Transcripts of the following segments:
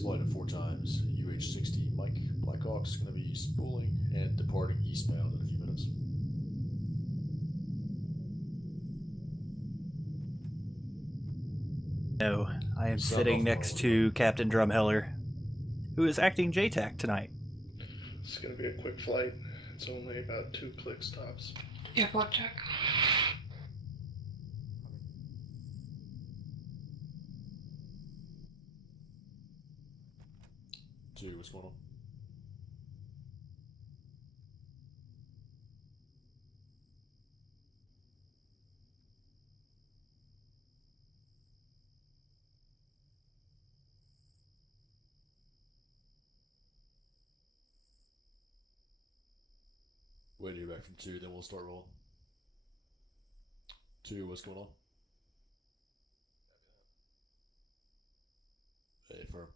Phoenix flight at 4 times. UH-60 Mike Blackhawk's going to be spooling and departing eastbound in a few minutes. No, I am sitting next to Captain Drumheller, who is acting JTAC tonight. It's going to be a quick flight. It's only about 2 click stops. Yeah, blackjack. 2, what's going on? Wait to hear back from 2, then we'll start rolling. 2, what's going on? Hey, firm.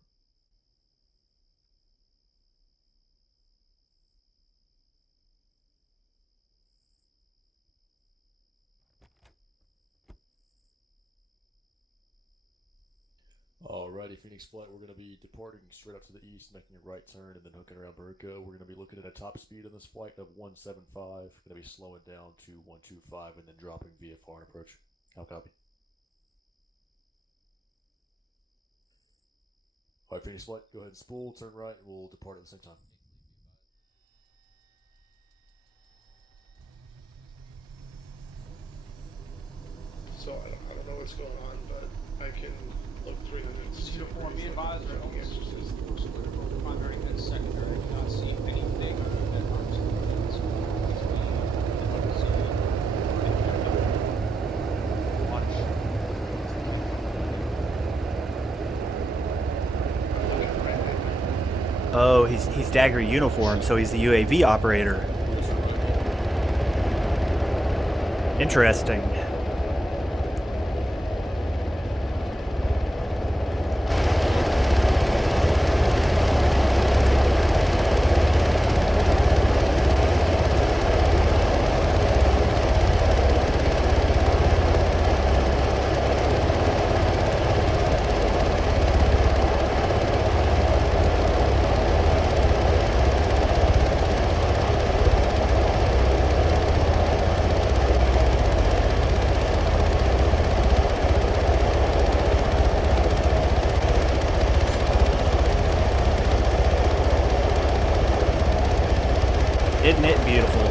Alrighty, Phoenix flight, we're going to be departing straight up to the east, making a right turn, and then hooking around Burco. We're going to be looking at a top speed on this flight of 175, going to be slowing down to 125, and then dropping VFR and approach. How copy? Alright, Phoenix flight, go ahead and spool, turn right, and we'll depart at the same time. So I don't know what's going on, but I can look through the notes. Uniform, be advised, our only force primary and secondary. Do not see anything that marks Oh, he's Dagger uniform, so he's the UAV operator. Interesting. Isn't it beautiful?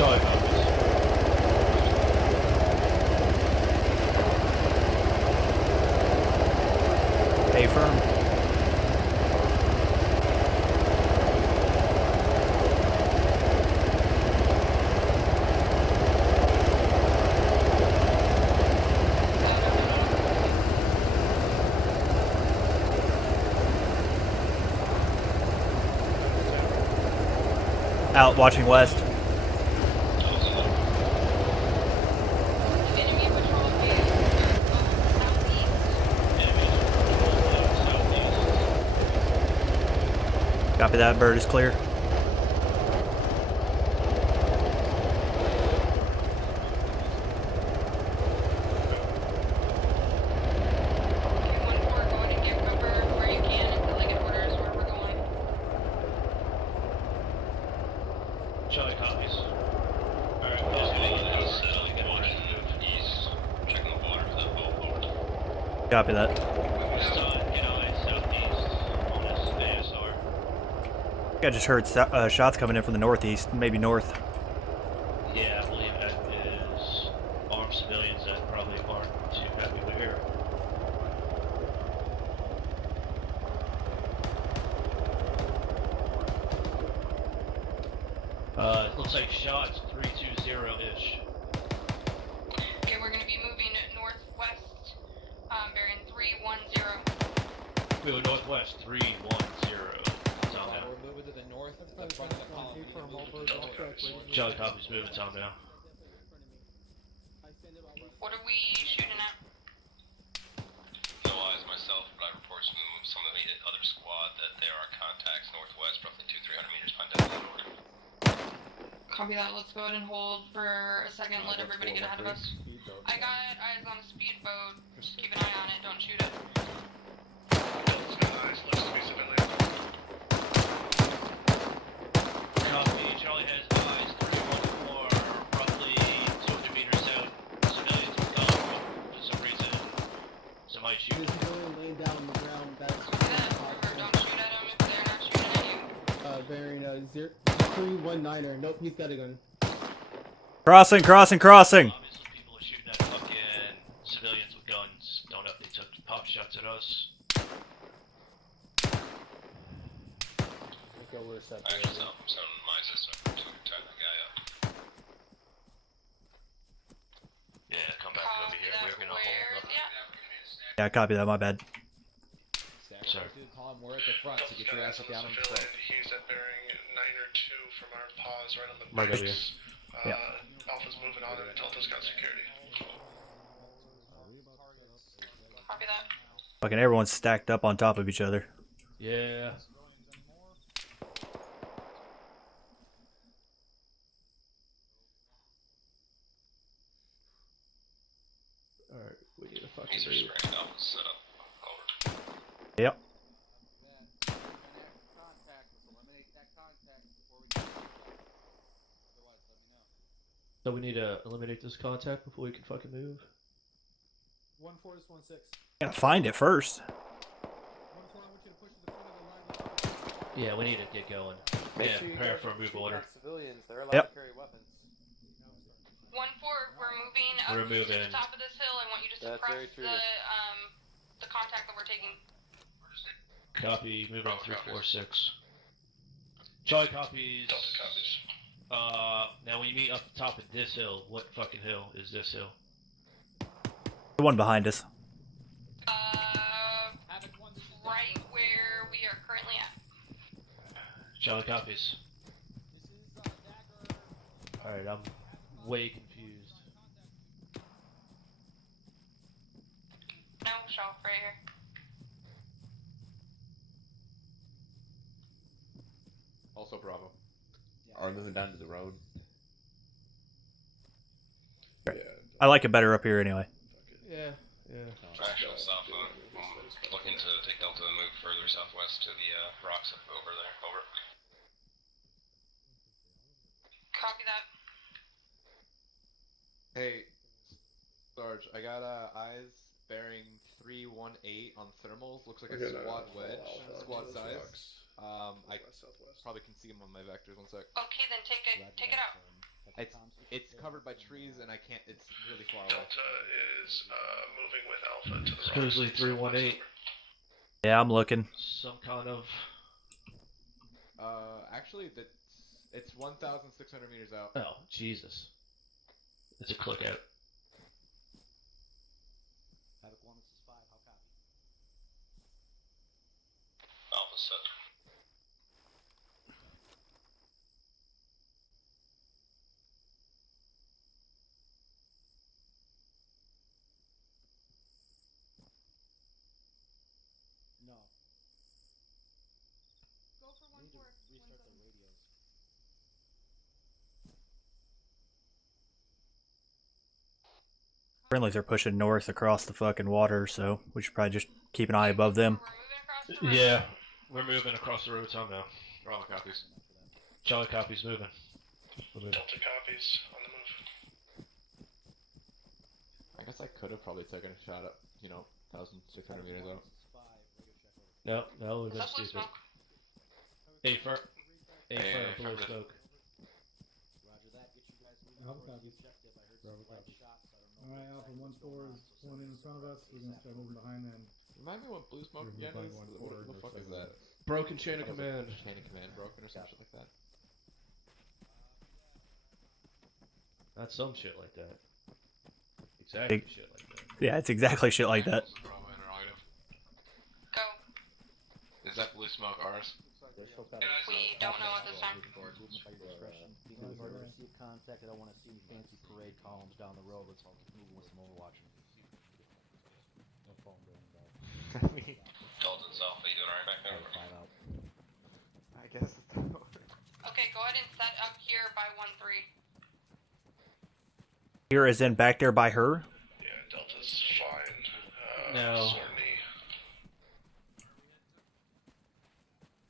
Charlie copies. A firm. Out watching west. Enemy patrol is southeast. Copy that. Bird is clear. Okay, 1-4, going and get cover where you can until they get orders where we're going. Charlie copies. Alright, we're just gonna get orders to move east. Checking the water for that boat. Over. Copy that. Get on southeast on this ASR. I just heard shots coming in from the northeast, maybe north. Yeah, I believe that is armed civilians that probably aren't too happy with here. It looks like shots 320-ish. Okay, we're gonna be moving northwest, bearing 310. We were northwest 310. Tom now. We're moving to the north, the front of the column. Charlie copies moving Tom now. What are we shooting at? No eyes myself, but I report from some of the other squad that there are contacts northwest, roughly 200-300 meters behind that order. Copy that, let's go ahead and hold for a second, let everybody get ahead of us. I got eyes on a speedboat, just keep an eye on it, don't shoot it. Copy. Charlie has eyes 314, roughly 200 meters out. Civilians will come for some reason. Somebody shoot. There's a civilian laying down on the ground. That's Copy that, remember, don't shoot at them if they're not shooting at you. bearing 319er. Nope, he's got a gun. Crossing, crossing, crossing. Obviously, people are shooting at fucking civilians with guns. Don't know if they took pop shots at us. Go with us up I actually I'm sounding my system to tie that guy up. Yeah, come back over Copy here. that, We're gonna hold where up. is he at? Yeah, copy that. My bad. Sorry. Column, we're at the front, so get your ass down on the front. He's at bearing 9 or 2 from our pause right on the Margiotta. brakes. Yeah. Alpha's moving on and Delta's got security. Copy that. Fucking everyone's stacked up on top of each other. Yeah. Alright, we need a fucking These are move. spraying Alpha's set up. Over. Yep. So we need to eliminate this contact before we can fucking move. 1-4 is 1-6. Gotta find it first. 1-4, I want you to push to the front of the line. Yeah, we need to get going. Make Yeah, sure you prepare guys for a are move shooting order. at civilians. They're allowed Yep. to carry weapons. 1-4, we're moving up We're to the moving. top of this hill. I want you to That's very suppress true. the contact that we're taking. Copy, move on 346. Charlie copies. Delta copies. Now when you meet up the top of this hill, what fucking hill is this hill? The one behind us. Right where we are currently at. Charlie copies. Alright, I'm way confused. No, shelf right here. Also Bravo. Are we moving down to the road? I like it better up here anyway. Yeah. Actual South looking to take Delta and move further southwest to the rocks up over there. Over. Copy that. Hey, Sarge, I got eyes bearing 318 on thermals. Looks like a squad wedge, squad size. I probably can see him on my vectors. 1 sec. Okay, then take it out. It's covered by trees and I can't. It's really far away. Delta is moving with Alpha to the right. Supposedly 318. Yeah, I'm looking. Some kind of. Actually, it's 1,600 meters out. Oh, Jesus. It's a click out. Alpha set. No. Go for 1-4. Restart the radios. Friendlies are pushing north across the fucking water, so we should probably just keep an eye above them. We're moving across the road. Yeah, we're moving across the road now. Bravo copies. Charlie copies moving. We're moving. Delta copies on the move. I guess I could have probably taken a shot at 1,600 meters out. No, we've Is been that blue stupid. smoke? A firm, blue affirmative. smoke. Roger that. Get you guys moving Alpha towards the copies. objective. I heard Bravo some loud copies. shots. I don't know. Alright, Alpha 1-4 is pulling in front of us. We're gonna start moving behind them. Remind me what blue smoke We're again moving is? one What forward, the we're fuck is second. that? Broken chain of command. Chain of command broken or some shit like that. Not some shit like that. Exactly shit like that. Yeah, it's exactly shit like that. Bravo interrogative. Go. Is that blue smoke ours? We don't know at this time. Emergency contact. I don't want to see any fancy parade columns down the road. Let's all keep moving with some overwatch. No phone going back. Dalton's Alpha, you doing alright back there? Five out. I guess it's Okay, go ahead and set up here by 1-3. Here is in back there by her. Yeah, Delta's fine. No. Certainly.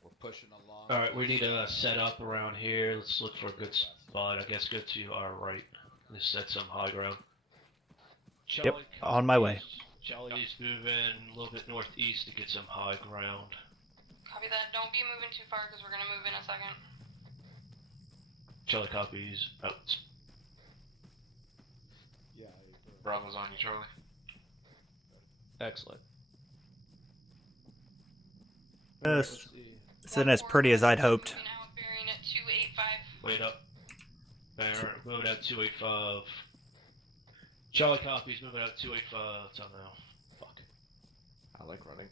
We're pushing along. Alright, we need to set up around here. Let's look for a good spot. I guess go to our right. Let's set some high ground. Yep, on my way. Charlie's moving a little bit northeast to get some high ground. Copy that. Don't be moving too far because we're going to move in a second. Charlie copies out. Bravo's on you, Charlie. Excellent. This isn't as pretty as I'd hoped. Moving out, bearing at 285. Wait up. Bear, moving out 285. Charlie copies, moving out 285. It's on now. Fuck. I like running.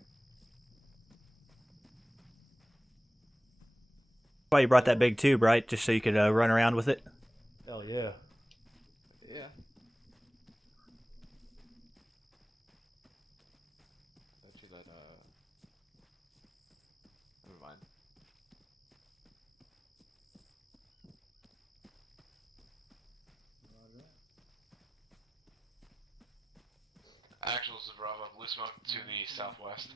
Why you brought that big tube, right? Just so you could run around with it? Hell yeah. Yeah. Bet you that, never mind. Roger that. Actuals is Bravo, blue smoke to the southwest.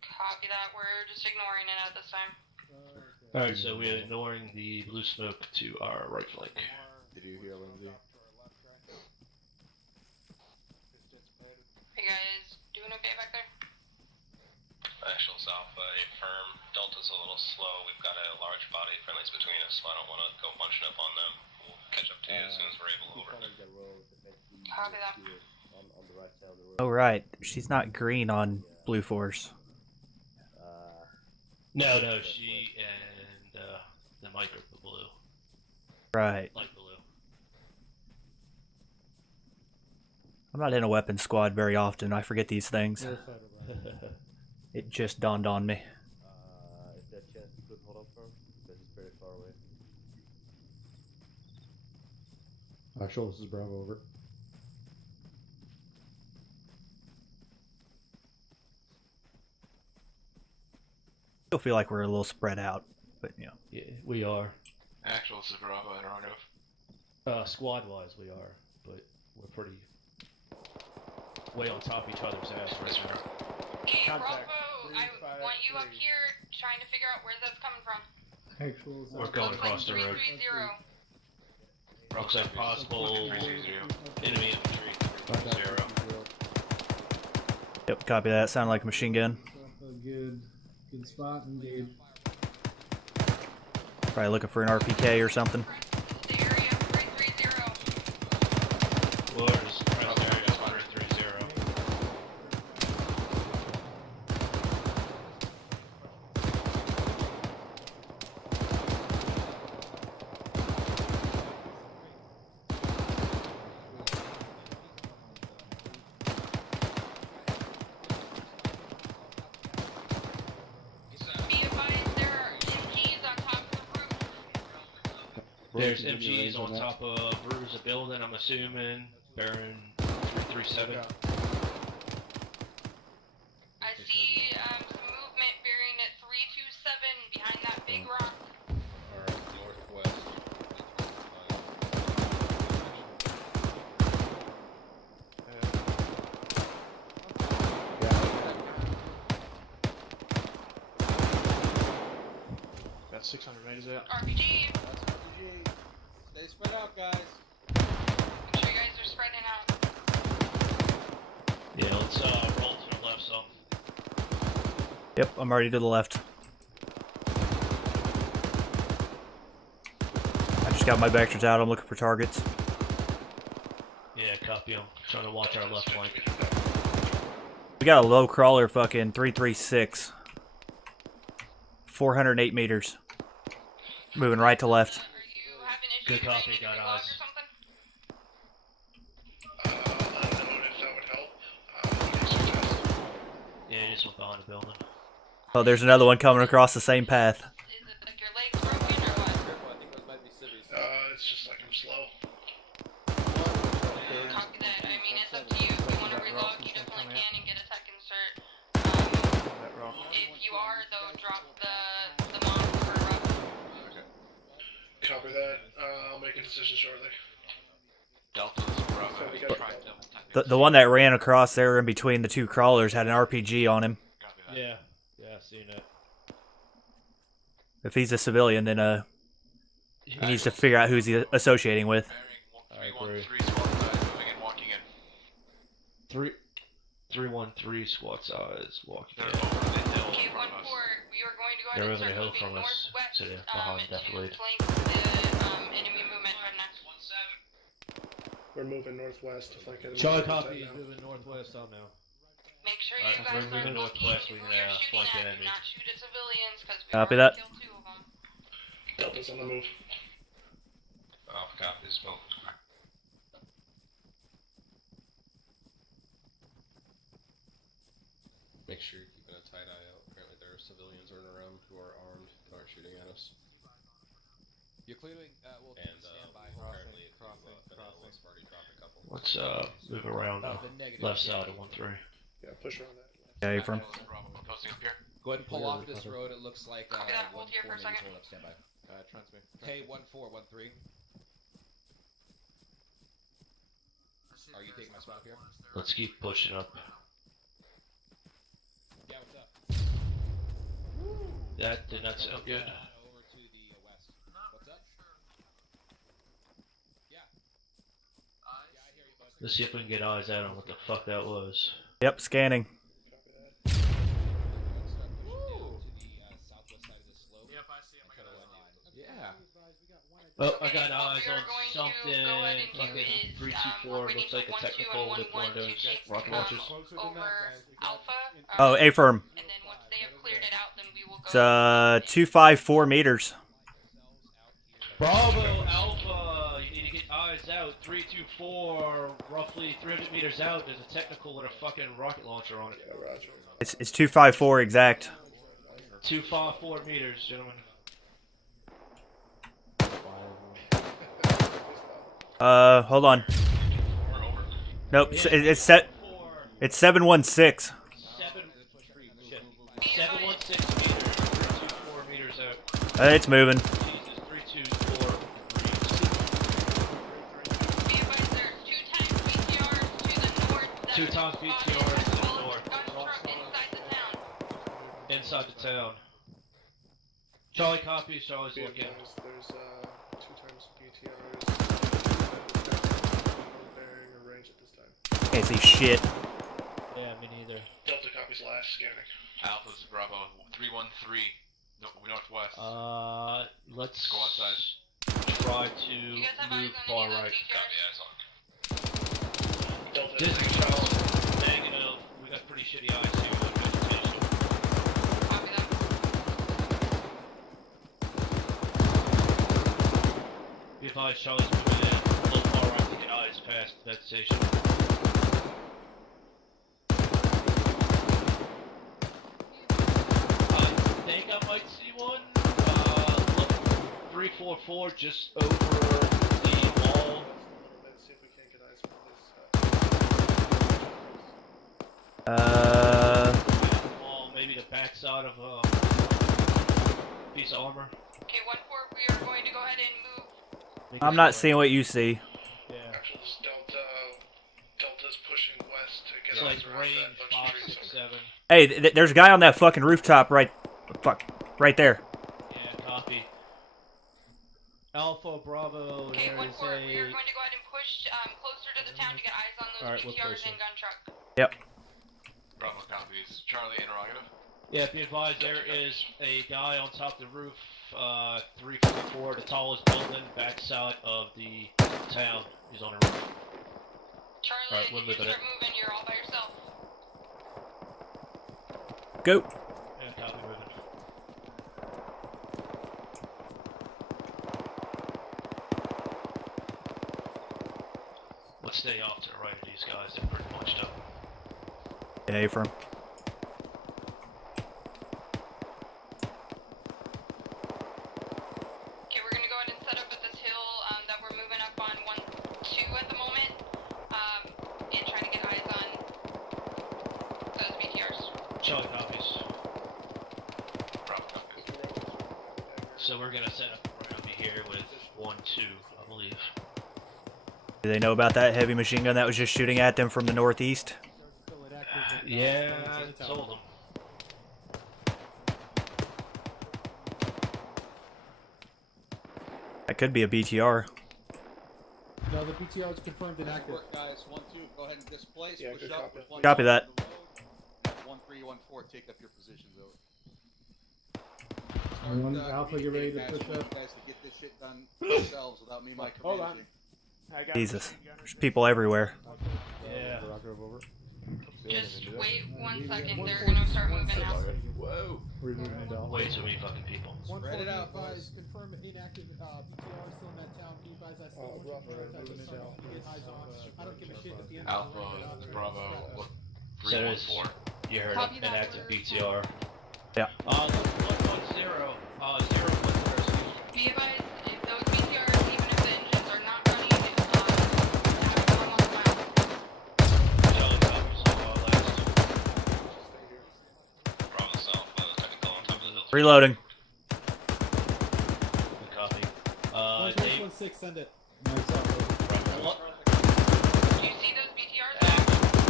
Copy that. We're just ignoring it at this time. Alright, so we're ignoring the blue smoke to our right flank. Did you hear Lindsay? Are you guys doing okay back there? Actuals Alpha, a firm. Delta's a little slow. We've got a large body of friendlies between us, so I don't want to go bunching up on them. We'll catch up to you as soon as we're able over. Copy that. Oh, right. She's not green on Blue Force. No, she and the mic are the blue. Right. Light blue. I'm not in a weapons squad very often. I forget these things. It just dawned on me. Is there a chance you could hold up for him? Because he's pretty far away. Actual, this is Bravo, over. Still feel like we're a little spread out, but you know. Yeah, we are. Actuals is Bravo, interrogative. Squad-wise, we are, but we're pretty way on top of each other's ass right now. Hey, Contact Bravo, I want you up 353. here trying to figure out where that's coming from. Actuals. We're going Looks like across the road. 330. Looks like possible enemy infantry. Zero. Yep, copy that. Sounded like a machine gun. Good spot, engage. Probably looking for an RPK or something. There's MGs on top of roofs of building, I'm assuming. Baron 337. I see some movement bearing at 327 behind that big rock. Alright, northwest. Got 600 meters out. RPG. That's RPG. Stay spread out, guys. Make sure you guys are spreading out. Yeah, let's roll to the left some. Yep, I'm already to the left. I just got my vectors out. I'm looking for targets. Yeah, copy them. Trying to watch our left flank. We got a low crawler fucking 336. 408 meters. Moving right to left. Good copy, got eyes. I don't know if that would help. What do you suggest? Yeah, he just went behind the building. Oh, there's another one coming across the same path. Is it like your legs broken or what? Careful, I think those might be civvies. It's just like I'm slow. Copy that. I mean, it's up to you. If you want to reload, you definitely can and get a tech insert. If you are, though, drop the mod for rough. Okay. Copy that. I'll make a decision shortly. Delta's Bravo. So we got The one that ran across there in between the two crawlers had an RPG on him. Copy that. Yeah, seen it. If he's a civilian, then he needs to figure out who's he associating with. Bearing 313 squad size, moving and walking in. 313 squad size walking They're in. over the hill Okay, from 1-4, us. we are going to go They're ahead and over the start hill moving from us, northwest so they're behind that to blade. flank the enemy movement right now. We're moving northwest to flank enemy. Charlie movement copy right is now. moving northwest on now. Make sure Alright, you we're guys are moving looking northwest, we who can, you're shooting flank the at. Do enemy. not shoot at civilians, because we Copy are that. going to kill 2 of them. Delta's on the move. Alpha copies, move. Make sure you're keeping a tight eye out. Apparently there are civilians running around who are armed and aren't shooting at us. You're clearing, we'll And stand by. apparently if you've been out, let's already dropped a couple. Let's move around the left side of 1-3. Yeah, push around that. Yeah, from. Bravo, we're posting up here. Go ahead and pull off this road. It looks like Copy that, hold here for a 1-4 maybe second. hold up, stand by. Transmit. Hey, 1-4, 1-3. Are you taking my spot up here? Let's keep pushing up. Yeah, what's up? That did not sound good. Over to the west. What's up? Yeah. Yeah, I hear you, bud. Let's see if we can get eyes out on what the fuck that was. Yep, scanning. Copy that. Yep, I see him. Yeah. Oh, I got eyes We are on going something. to go ahead and do Fucking is 324 we need looks like a 1-2 technical and with one of 1-1 to those take rocket launchers. over Alpha. Oh, A-firm. And then once they have cleared it out, then we will go. It's 254 meters. Bravo, Alpha, you need to get eyes out. 324, roughly 300 meters out. There's a technical with a fucking rocket launcher on it. Yeah, roger. It's 254 exact. 254 meters, gentlemen. Hold on. Nope, it's set. It's 716. 716 meters, 324 meters out. It's moving. Jesus, 324. Be advised, there's 2 times BTRs to the north. that 2 times are BTRs spotted, to as the well as north. a gun truck inside the town. Inside the town. Charlie copies, Charlie's Be looking. advised, there's 2 times BTRs. Bearing or range at this time. Can't see shit. Yeah, me neither. Delta copies last scanning. Alpha's Bravo, 313, no, northwest. Let's Squad size. try to You guys have move eyes on far any of right. those Copy, BTRs? eyes on. Delta This is Charles. Negative. We got pretty shitty eyes too. Good vegetation. Copy that. Be advised, Charlie's moving in a little far right to get eyes past that station. I think I might see one. Look, 344 just over the wall. See if we can't get eyes from this. Wall, maybe the backside of a piece of armor. Okay, 1-4, we are going to go ahead and move. I'm not seeing what you see. Yeah. Actually, this Delta's pushing west to get It's like eyes around range that bunch of trees. 567. Hey, there's a guy on that fucking rooftop right there. Yeah, copy. Alpha, Bravo, Okay, there 1-4, is we are a... going to go ahead and push closer to the town to get eyes on those Alright, we're BTRs pushing. and gun truck. Yep. Bravo copies. Charlie, interrogative. Yeah, be advised, there is a guy on top of the roof, 344, the tallest building, backside of the town. He's on the roof. Charlie, Alright, if we're you moving start moving, you're all by yourself. Go. Yeah, copy, moving. Let's stay off to the right of these guys, they're pretty bunched up. Yeah, Affirm. Okay, we're gonna go ahead and set up at this hill that we're moving up on 1-2 at the moment, and trying to get eyes on those BTRs. Charlie copies. Bravo copies. So we're gonna set up right over here with 1-2, I believe. Do they know about that heavy machine gun that was just shooting at them from the northeast? Yeah, I told them. That could be a BTR. No, the BTR is confirmed inactive. Work, guys. 1-2, go ahead and displace. Yeah, push good up. copy. With one Copy down that. on the road. 1-3, 1-4, take up your positions over. Alpha, get ready to push You up. guys to get this shit done yourselves without me micromanaging. Jesus. There's people everywhere. Yeah. Just wait 1 second, they're gonna start moving now. Whoa. We're moving it down. Way too many fucking people. Spread it out, boys. Confirm inactive BTR still in that town. Be advised, I still want you to get eyes on. I don't give a shit at the end of the Alpha, Bravo, what? So there's, 314. you heard Copy an that, active word. BTR. Yeah. 110, 014, Be advised, if those BTRs, even if the engines are not running, have almost miles. Charlie copies, last. Bravo South, technical on top of the hill. Reloading. Good copy. Dave, 1-6, send it. what? Do you see those BTRs?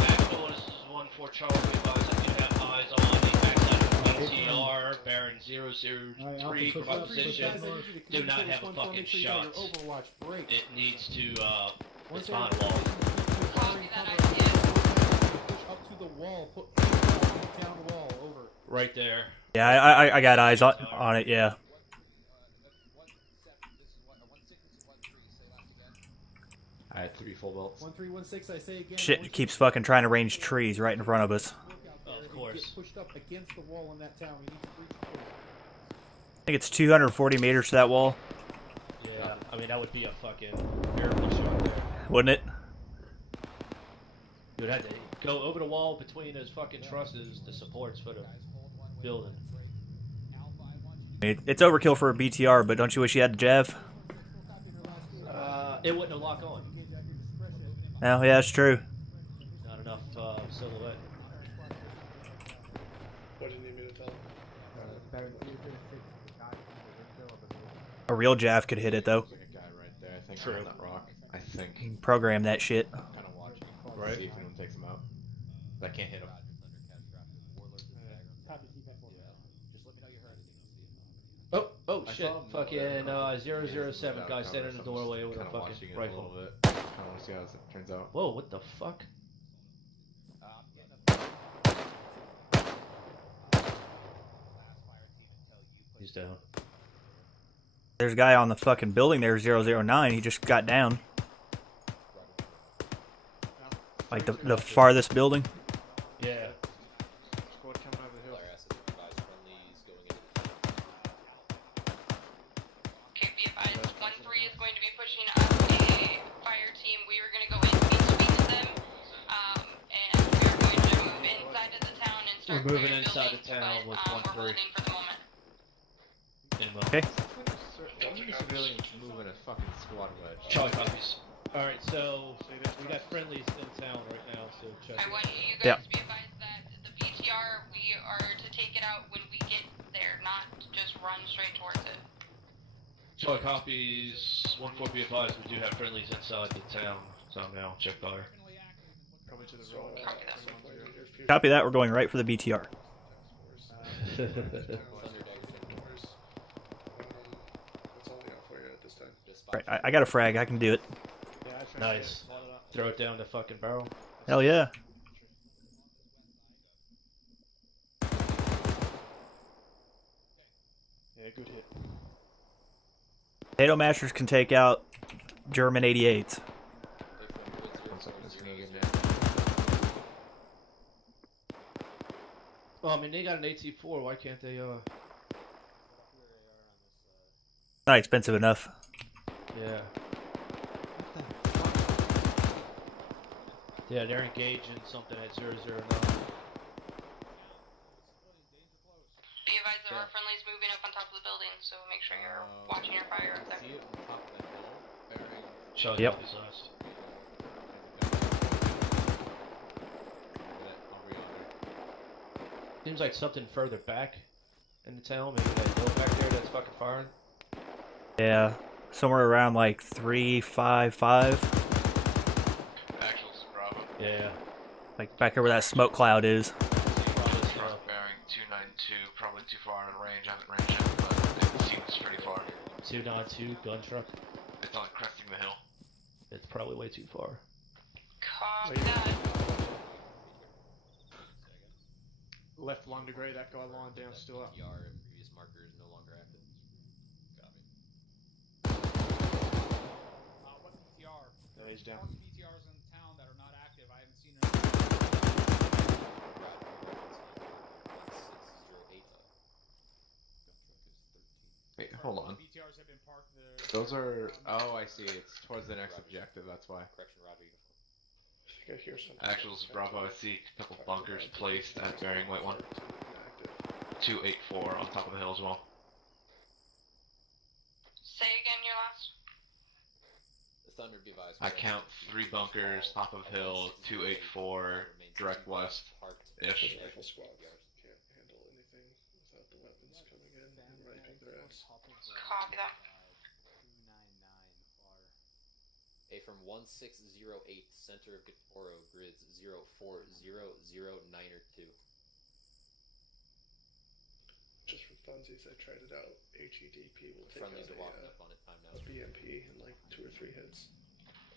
Actual, this is 1-4 Charlie, be advised if you have eyes on the backside of the BTR, bearing 003 from our position. Do not have a fucking shot. Overwatch, break. It needs to, it's behind a wall. Copy that idea. Push up to the wall. Put down the wall. Over. Right there. Yeah, I got eyes on it, yeah. I had 3 full belts. 1316. I say again. Shit keeps fucking trying to range trees right in front of us. Of course. Get pushed up against the wall in that town. We need to breach the wall. I think it's 240 meters to that wall, Yeah, I mean, that would be a fucking miracle shot there. wouldn't it? You would have to go over the wall between those fucking trusses, the supports for the building. It's overkill for a BTR, but don't you wish you had the Jav? It wouldn't have locked on. No, yeah, that's true. Not enough silhouette. What do you need me to tell him? A real Jav could hit it though. There's like a guy right there, I think, True. on that rock. I think. You can program that shit. Kind of watching. Right. See if anyone takes him out. But I can't hit him. Oh I shit, saw him fucking there. 007 guy standing in the doorway with a Kinda fucking watching it rifle. a little bit. Kind of want to see how it turns out. Whoa, what the fuck? He's down. There's a guy on the fucking building there, 009. He just got down. Like the farthest building. Yeah. Squad coming over the hill. Okay, be advised, 1-3 is going to be pushing up a fire team. We are going to go in between them, and we are going to move inside of the town and start We're moving clearing inside buildings, the town but, with we're 1-3. holding for the moment. Okay. Imagine the civilians moving a fucking squad wedge. Charlie copies. Alright, so we got friendlies in town right now, so check. I want you guys to be advised that the BTR, we are to take it out when we get there, not just run straight towards it. Charlie copies. 1-4 be advised, we do have friendlies inside the town. So now check fire. Probably to the road. Copy that. We're going right for the BTR. Right, I got a frag. I can do it. Nice. Throw it down the fucking barrel. Hell yeah. Yeah, good hit. Potato mashers can take out German 88s. Well, I mean, they got an AT4. Why can't they, Not expensive enough. Yeah. Yeah, they're engaged in something at 009. Be advised that our friendly's moving up on top of the building, so make sure you're watching your fire up there. See it on top of that hill, bearing... Charlie Yep. copies last. Seems like something further back in the town. Maybe that hill back there that's fucking firing. Yeah, somewhere around like 355. Actuals, Bravo. Yeah. Like back here where that smoke cloud is. Truck bearing 292, probably too far out of range. I haven't ranged it, but it seems pretty far. 292 gun truck. It's on cresting the hill. It's probably way too far. Copy that. Left 1 degree, that guy lying down still up. BTR and previous marker is no longer active. Copy. What BTR? No, he's down. There's BTRs in town that are not active. I haven't seen Wait, hold on. BTRs have been parked there. Those are... Oh, I see. It's towards the next objective, that's why. Correction, Roger. I think I hear something. Actuals, Bravo. I see a couple bunkers placed at bearing white 1. 284 on top of the hill as well. Say again your last. The Thunder be advised. I count 3 bunkers, top of hill, 284, direct west-ish. Rifle squad can't handle anything without the weapons coming in and wiping their ass. Copy that. A from 1608, center of Gatoro, grids 04009 or 2. Just for funsies, I tried it out. HEDP will take Friendlies out are walking up on it, time now. a BMP in like 2 or 3 hits.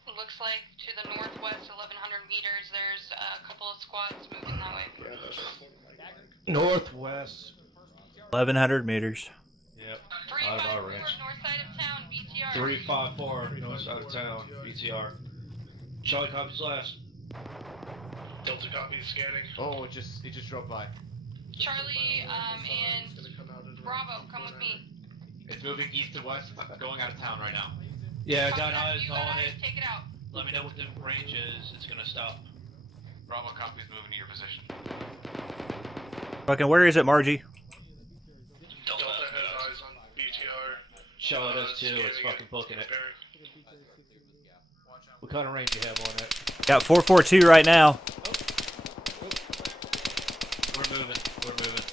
Looks like to the northwest 1100 meters, there's a couple of squads moving that way. Yeah, that's just one of my Northwest. 1100 meters. Yep. Out 354 of our range. north side of town, BTR. 354 north side of town. BTR. Charlie copies last. Delta copy scanning. Oh, it just drove by. Charlie, and Bravo, come with me. It's moving east to west, going out of town right now. Yeah, Copy got that. eyes You got on eyes, it. take it out. Let me know what the range is. It's gonna stop. Bravo copy is moving to your position. Fucking where is it, Margie? Delta has eyes on BTR. Charlie does too. It's fucking booking it. What kind of range you have on that? Got 442 right now. We're moving. We're moving.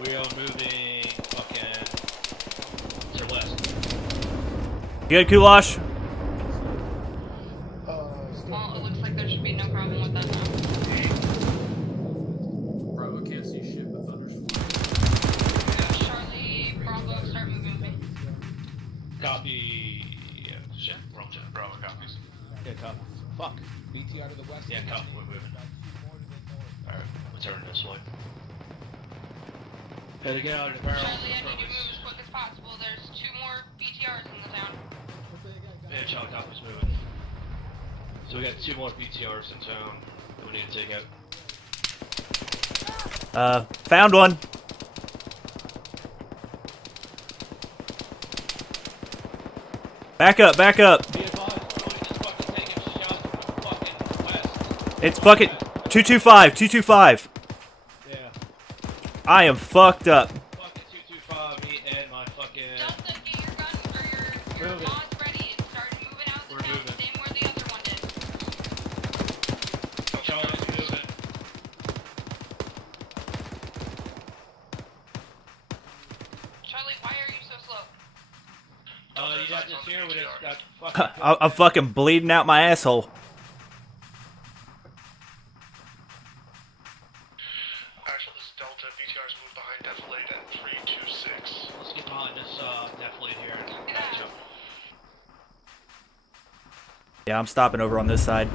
We are moving fucking to the west. Good, Kulash? Well, it looks like there should be no problem with that now. Bravo can't see shit, but Thunder's Charlie, Bravo, start moving with me. Copy. Yeah, shit. Wrong jet. Bravo copies. Yeah, copy. Fuck. BTR to the west. Yeah, copy. We're moving. Alright, we're turning this way. Gotta get out of the barrel. Charlie, I need you to move as quick as possible. There's 2 more BTRs in the town. Yeah, Charlie copy's moving. So we got 2 more BTRs in town that we need to take out. Found one. Back up, back up. Be advised, we're only just fucking taking shots from fucking west. It's fucking 225, 225. Yeah. I am fucked up. Fucking 225, me and my fucking fucking. Delta, get your gun or your mods ready and start moving out of the town. Same where the other one did. Charlie's moving. Charlie, why are you so slow? You got this here. We just got fucking. I'm fucking bleeding out my asshole. Actually, this is Delta. BTR's moved behind Defilade at 326. Let's get behind this definitely here and catch up. Yeah, I'm stopping over on this side.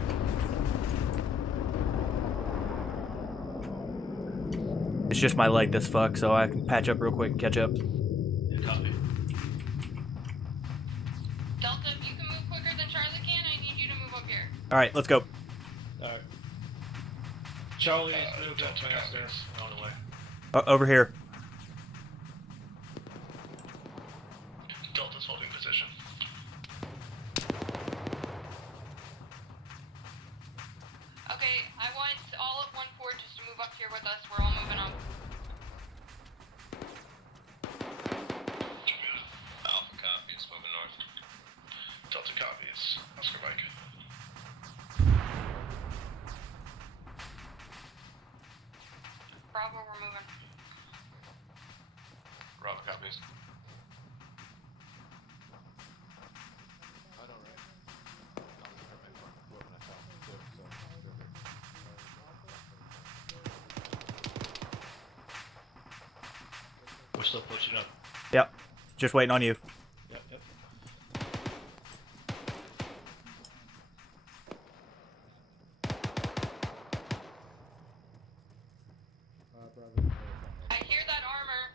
It's just my leg that's fucked, so I can patch up real quick and catch up. Yeah, copy. Delta, if you can move quicker than Charlie can, I need you to move up here. Alright, let's go. Alright. Charlie is moved up faster. On the way. Over here. Delta's holding position. Okay, I want all of 1-4 just to move up here with us. We're all moving up. Alpha copies, moving north. Delta copies. Oscar Mike. Bravo, we're moving. Bravo copies. We're still pushing up. Yep. Just waiting on you. Yep, yep. I hear that armor.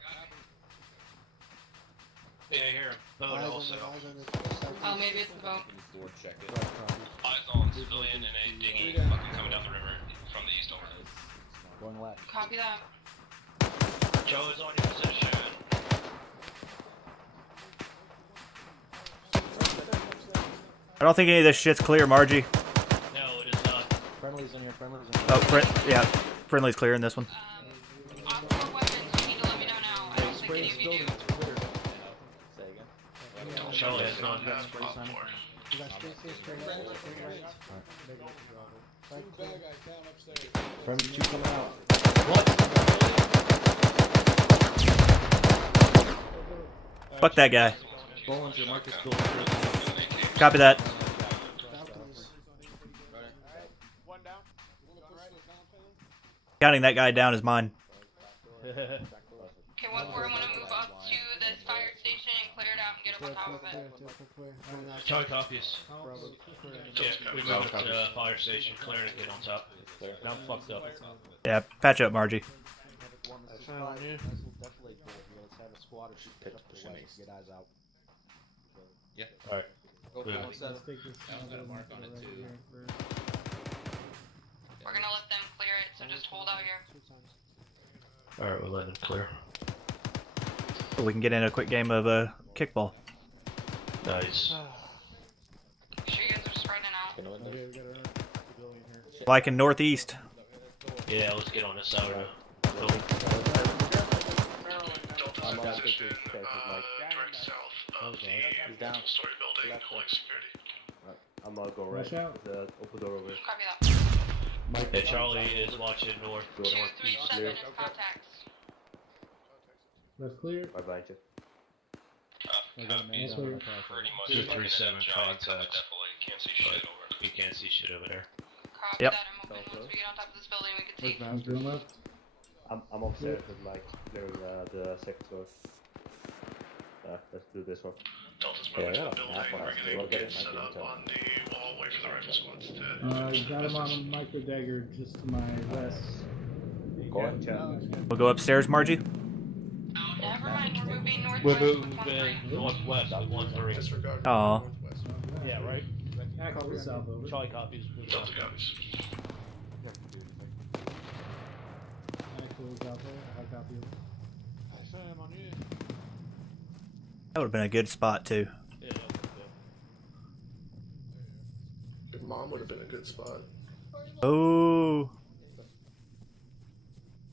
Yeah, I hear him. Boat also. Oh, maybe it's the boat. Eyes on civilian in a dinghy fucking coming down the river from the east over. Going left. Copy that. Joe's on your position. I don't think any of this shit's clear, Margie. No, it is not. Friendly's in here, friendly's in here. Oh, yeah. Friendly's clear in this one. Offshore weapons, you need to let me know now. I don't think any of you do. Say again. Charlie has none. You got straight right. Friendly 2 coming out. Fuck that guy. Bollinger, Marcus Gold. Copy that. Counting that guy down is mine. Okay, 1-4, I want to move up to this fire station and clear it out and get up on top of it. Charlie copies. Yeah, we moved up to the fire station, clear it, get on top. Now I'm fucked up. Yeah, patch up, Margie. Get eyes out. Yeah. Alright. Go for Yeah. 1-7. We're gonna let them clear it, so just hold out here. Alright, we're letting it clear. So we can get in a quick game of kickball. Nice. Make sure you guys are spreading out. Like in Northeast. Yeah, let's get on this side of the building. Delta's in position, direct south of the story building, holding security. I'm gonna go right. The open door over. Copy that. Yeah, Charlie is watching northeast. 237 is contacts. That's clear. Right behind you. Copies. Pretty much 237 contacts. contacts. Can't see shit over. You can't see shit over there. Copy Yep. that. I'm hoping once we get on top of this building we can see. Doing left. I'm upstairs with Mike clearing the second floor. Let's do this one. Delta's moving to Yeah, the building. yeah. We're gonna get set up on the wall, wait for the rifle squads to... You got him on a micro dagger just to my west. Go on, chat. We'll go upstairs, Margie. Never mind, we're moving northwest. We're with moving 1-3. northwest with 1-3. Disregard. Aw. Northwest. Yeah, right? Copy south over. Charlie copies. Delta copies. Actually, south over. I copy it. That would have been a good spot, too. Yeah, Your mom would have been a good spot. Oh.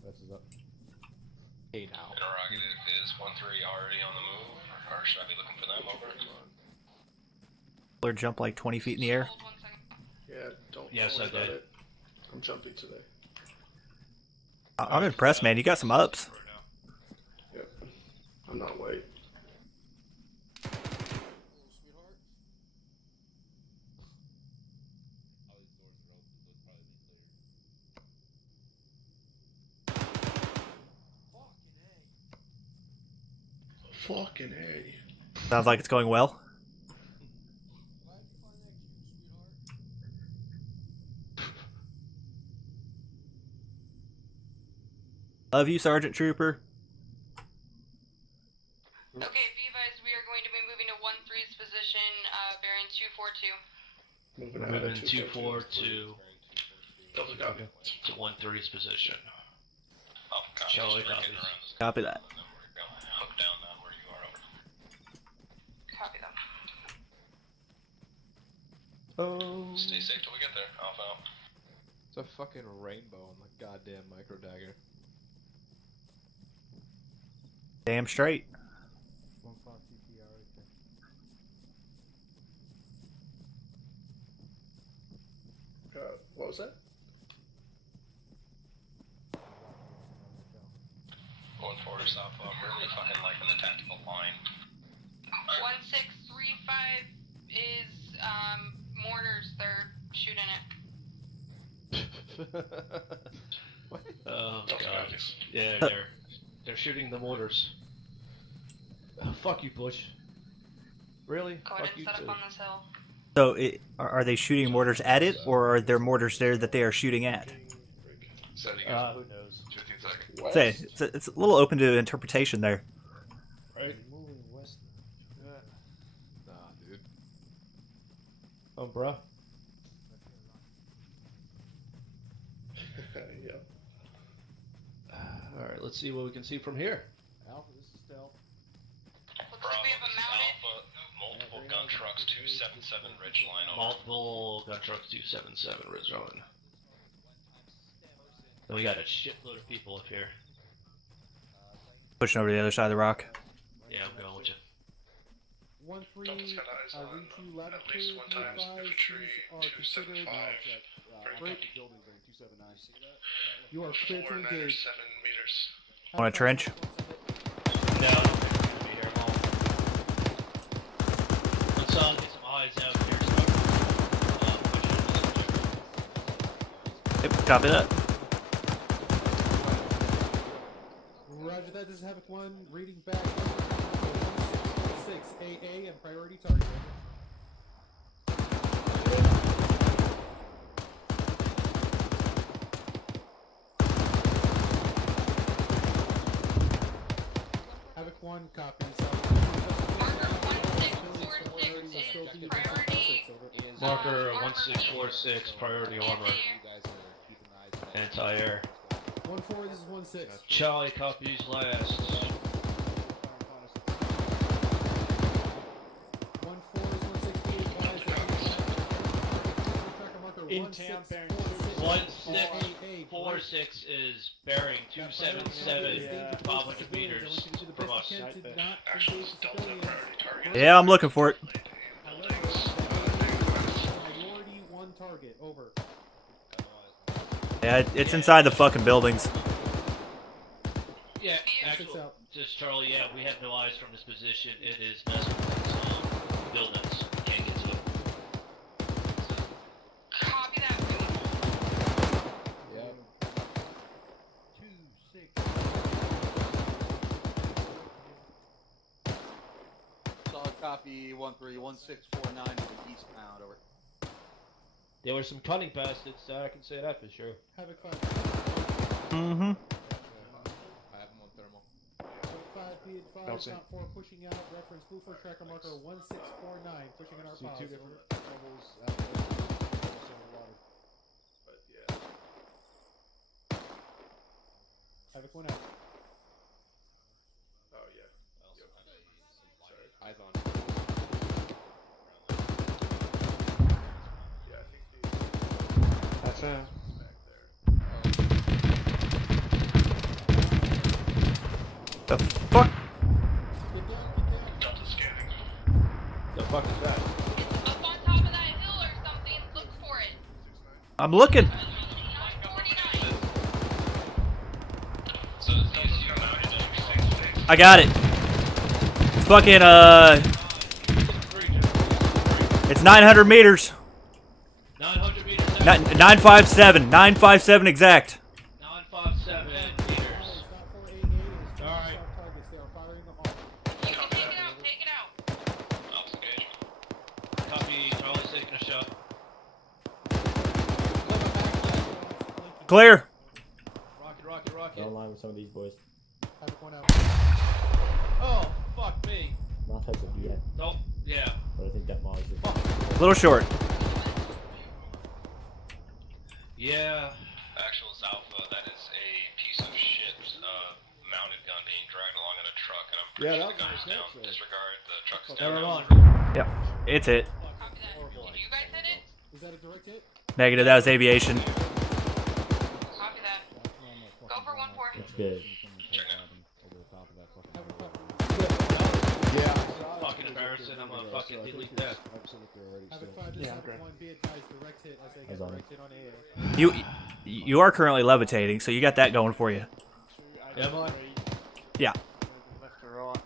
This is up. Hey now. Interrogative, is 1-3 already on the move? or should I be looking for them? Over. Or jump like 20 feet in the air. Hold 1 second. Yeah, don't Yes, worry I about did. it. I'm jumping today. I'm impressed, man. You got some ups. Yep. I'm not white. Fucking A. Sounds like it's going well. Love you, Sergeant Trooper. Okay, be advised, we are going to be moving to 1-3's position, bearing 242. Moving out Moving of 242 Delta copy. to 1-3's position. Oh, copy. Charlie, Just copy. rotating around this Copy that. and then we're going to hook down on where you are. Over. Copy that. Oh. Stay safe till we get there. Alpha out. It's a fucking rainbow on the goddamn micro dagger. Damn straight. What was that? 1-4 south. I'm really fucking liking the tactical line. 1635 is, mortars. They're shooting it. What? Oh Delta god. copies. Yeah, they're shooting the mortars. Oh, fuck you, Bush. Really? Go ahead Fuck and you set too. up on this hill. So, are they shooting mortars at it, or are there mortars there that they are shooting at? Sending Who knows? 15 seconds. West. Say, it's a little open to interpretation there. Right? Nah, dude. Oh, bruh. Yep. Alright, let's see what we can see from here. Alpha, this is stealth. Looks Bravo, like we have a this is mounted. Alpha. Multiple gun trucks, 277 Ridgeline over. Multiple gun trucks 277 Ridge Road. And we got a shitload of people up here. Pushing over to the other side of the rock. Yeah, I'm going with you. 1-3, Delta's got eyes on read you loud and at least clear. one times infantry, Are considered 275. break. Building bearing 279. See that? You are clear to 4, 9, or engage. 7 meters. Want a trench? No, I don't think we're gonna be here long. Let's get some eyes out here. Yep, copy that. Roger that. This is Havoc 1 reading back. 1646 AA and priority target. Havoc 1 copies. Marker 1646 is priority. Marker 1646, priority armor, anti-air. 1-4, this is 1-6. Charlie copies last. 1-4 is 1-6. In town, bearing 1646 is bearing 277, 500 meters from us. Actually, it's Delta priority target. Yeah, I'm looking for it. Priority 1 target. Over. Yeah, it's inside the fucking buildings. Yeah, actually, just Charlie, yeah, we have no eyes from this position. It is messing with buildings. Can't get to it. Copy that. Yep. 2-6. Solid copy 1-3, 1649 to the eastbound, over. There were some cunning bastards, I can say that for sure. Havoc 5. Mm-hmm. I have him on thermal. Havoc 5, be advised. Count 4 pushing out. Reference blue for tracker marker 1649. Pushing in our See pause. two different Over. levels out there. But yeah. Havoc 1 out. Oh yeah. Yep. Sorry. Eyes on. Yeah, I think the That's a... back there. The fuck? Delta The fuck is that? It's up on top of that hill or something. Look for it. I'm looking. 949. I got it. It's fucking it's 900 meters. 900 meters. 957. 957 exact. 957 meters. Alright. Take it out. Copy. Charlie's taking a shot. Clear. Rocket. Get online with some of these boys. Oh, fuck me. Not touch it yet. Nope. Yeah. But I think that Molly's A little short. Yeah. Actual Alpha, that is a piece of shit mounted gun being dragged along in a truck, and I'm pretty sure the gun is down. Disregard, the truck is down. Yep. It's it. Copy that. Did you guys hit it? Is that a direct hit? Negative. That was aviation. Copy that. Go for 1-4. It's good. Yeah. Fucking embarrassing. I'm gonna fucking delete that. Be advised, direct hit as they get direct hit on AA. You are currently levitating, so you got that going for you. Yeah, boy. Yeah. Left to right.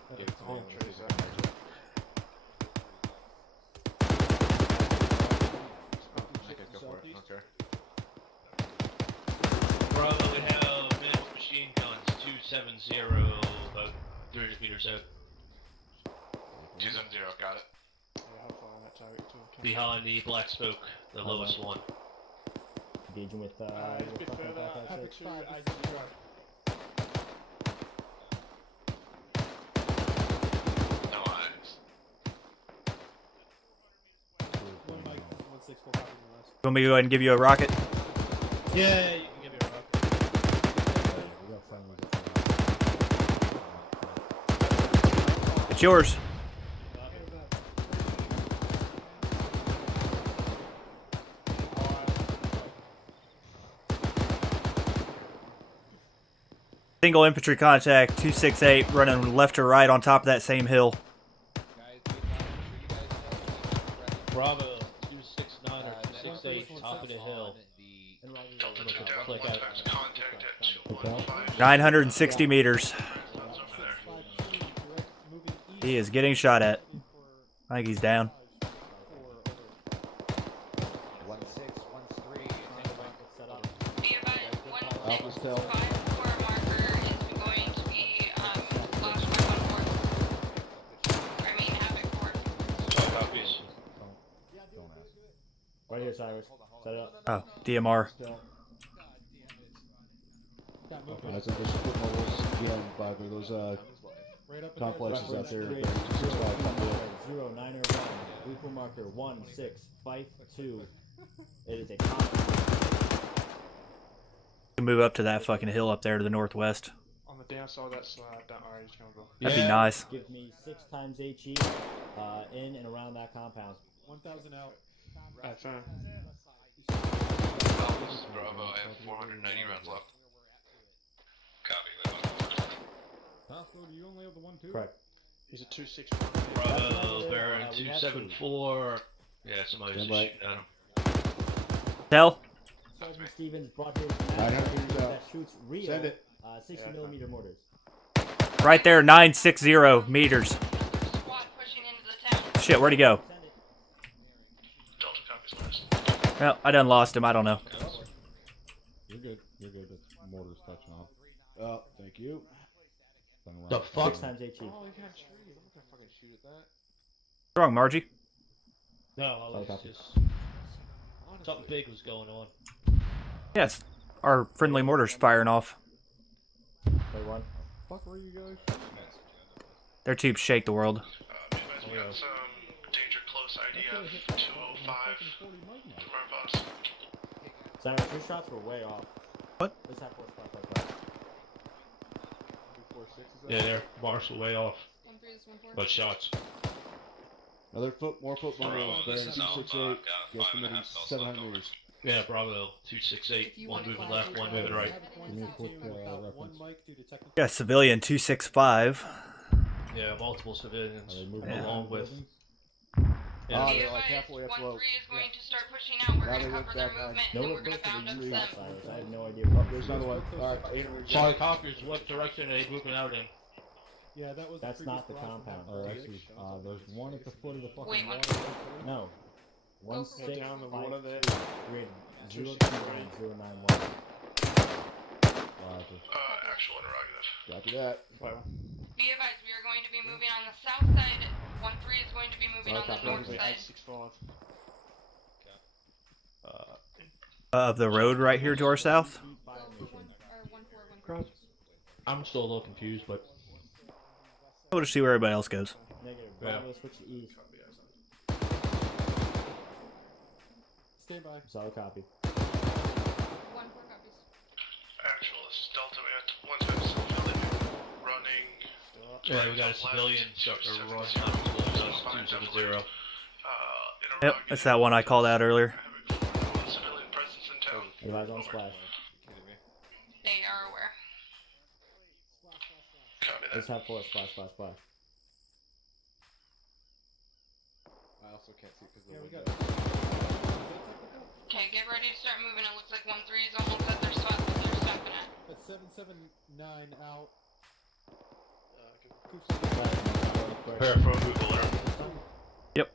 Okay. Bravo, we have minimal machine guns 270, about 300 meters out. 270, got it. Behind the black smoke, the lowest one. Engaging with No eyes. Want me to go ahead and give you a rocket? Yeah, you can give me a rocket. It's yours. Single infantry contact, 268, running left to right on top of that same hill. Bravo, 269 or 268, top of the hill. Click out. 960 meters. He is getting shot at. I think he's down. 1613. Be advised, 1654 marker is going to be lost by 1-4. I mean, Havoc 4. 12 copies. right here, Cyrus. Set it up. Oh, DMR. I think they should put more of those those complexes out there. 0901. Vehicle marker 1652. It is a complex. Move up to that fucking hill up there to the northwest. On the downside of that slab, don't worry, he's gonna go. That'd be nice. Give me 6 times HE in and around that compound. 1,000 out. Fine. This is Bravo, I have 490 rounds left. Copy. You only have the one too? Correct. He's a 261. Bravo, Baron, 274. Yeah, somebody's just shooting at him. Tell. Sergeant Stevens brought his 900 that shoots real Send it. 60mm mortars. Right there, 960 meters. Squad pushing into the town. Shit, where'd he go? Delta copies last. Well, I done lost him. I don't know. You're good. You're good. That's mortars touching off. Oh, thank you. The fuck? 6 times HE. Oh, you got a tree. I'm not gonna fucking shoot at that. What's wrong, Margie? No, I was just... Something big was going on. Yes, our friendly mortars firing off. Play one. Fuck were you guys? Their tubes shake the world. We got some danger close IDF 205 from our boss. Cyrus, your shots were way off. What? Let's have 4 spots like that. 246 is that? Yeah, they're Marshall way off. 1-3 is 1-4. But shots. More foot Bravo, this is Alpha. I've 268. got Go 5.5 cells 700 left over. meters. Yeah, Bravo, 268. One moving left, one moving right. Give me a quick reference. Yeah, civilian 265. Yeah, multiple civilians Are they moving along around with buildings? Ah, Be they're like advised, halfway 1-3 afloat. is going to start pushing out. We're Now going they to went cover their back high. movement, No and we're one going to posted bound the up UE them. silos. I have no idea what There's another one. Alright, 800. Charlie Cockers, what direction are they moving out in? Yeah, that was. That's not the compound. Or actually, there's one at the foot of the fucking Wait, water. No. 16 down the one of it. 02991. Actual interrogative. Copy that. Be advised, we are going to be moving on the south side. 1-3 is going to be moving on the north side. 6-5. Of the road right here to our south. I'm still a little confused, but We'll just see where everybody else goes. Negative. Yeah. Bravo, switch to east. Stand by. Solid copy. 1-4 copies. Actual, this is Delta. We got one type of civilian running. yeah, we got a civilian running out towards 270. Yep, that's that one I called out earlier. Civilian presence in town. Advise on splash. They are aware. Copy that. Let's have 4. Splash, splash, splash. I also can't see because Yeah, we got. Okay, get ready to start moving. It looks like 1-3 is almost at their spot that they're stopping at. That's 779 out. prepare for a move alert. Yep.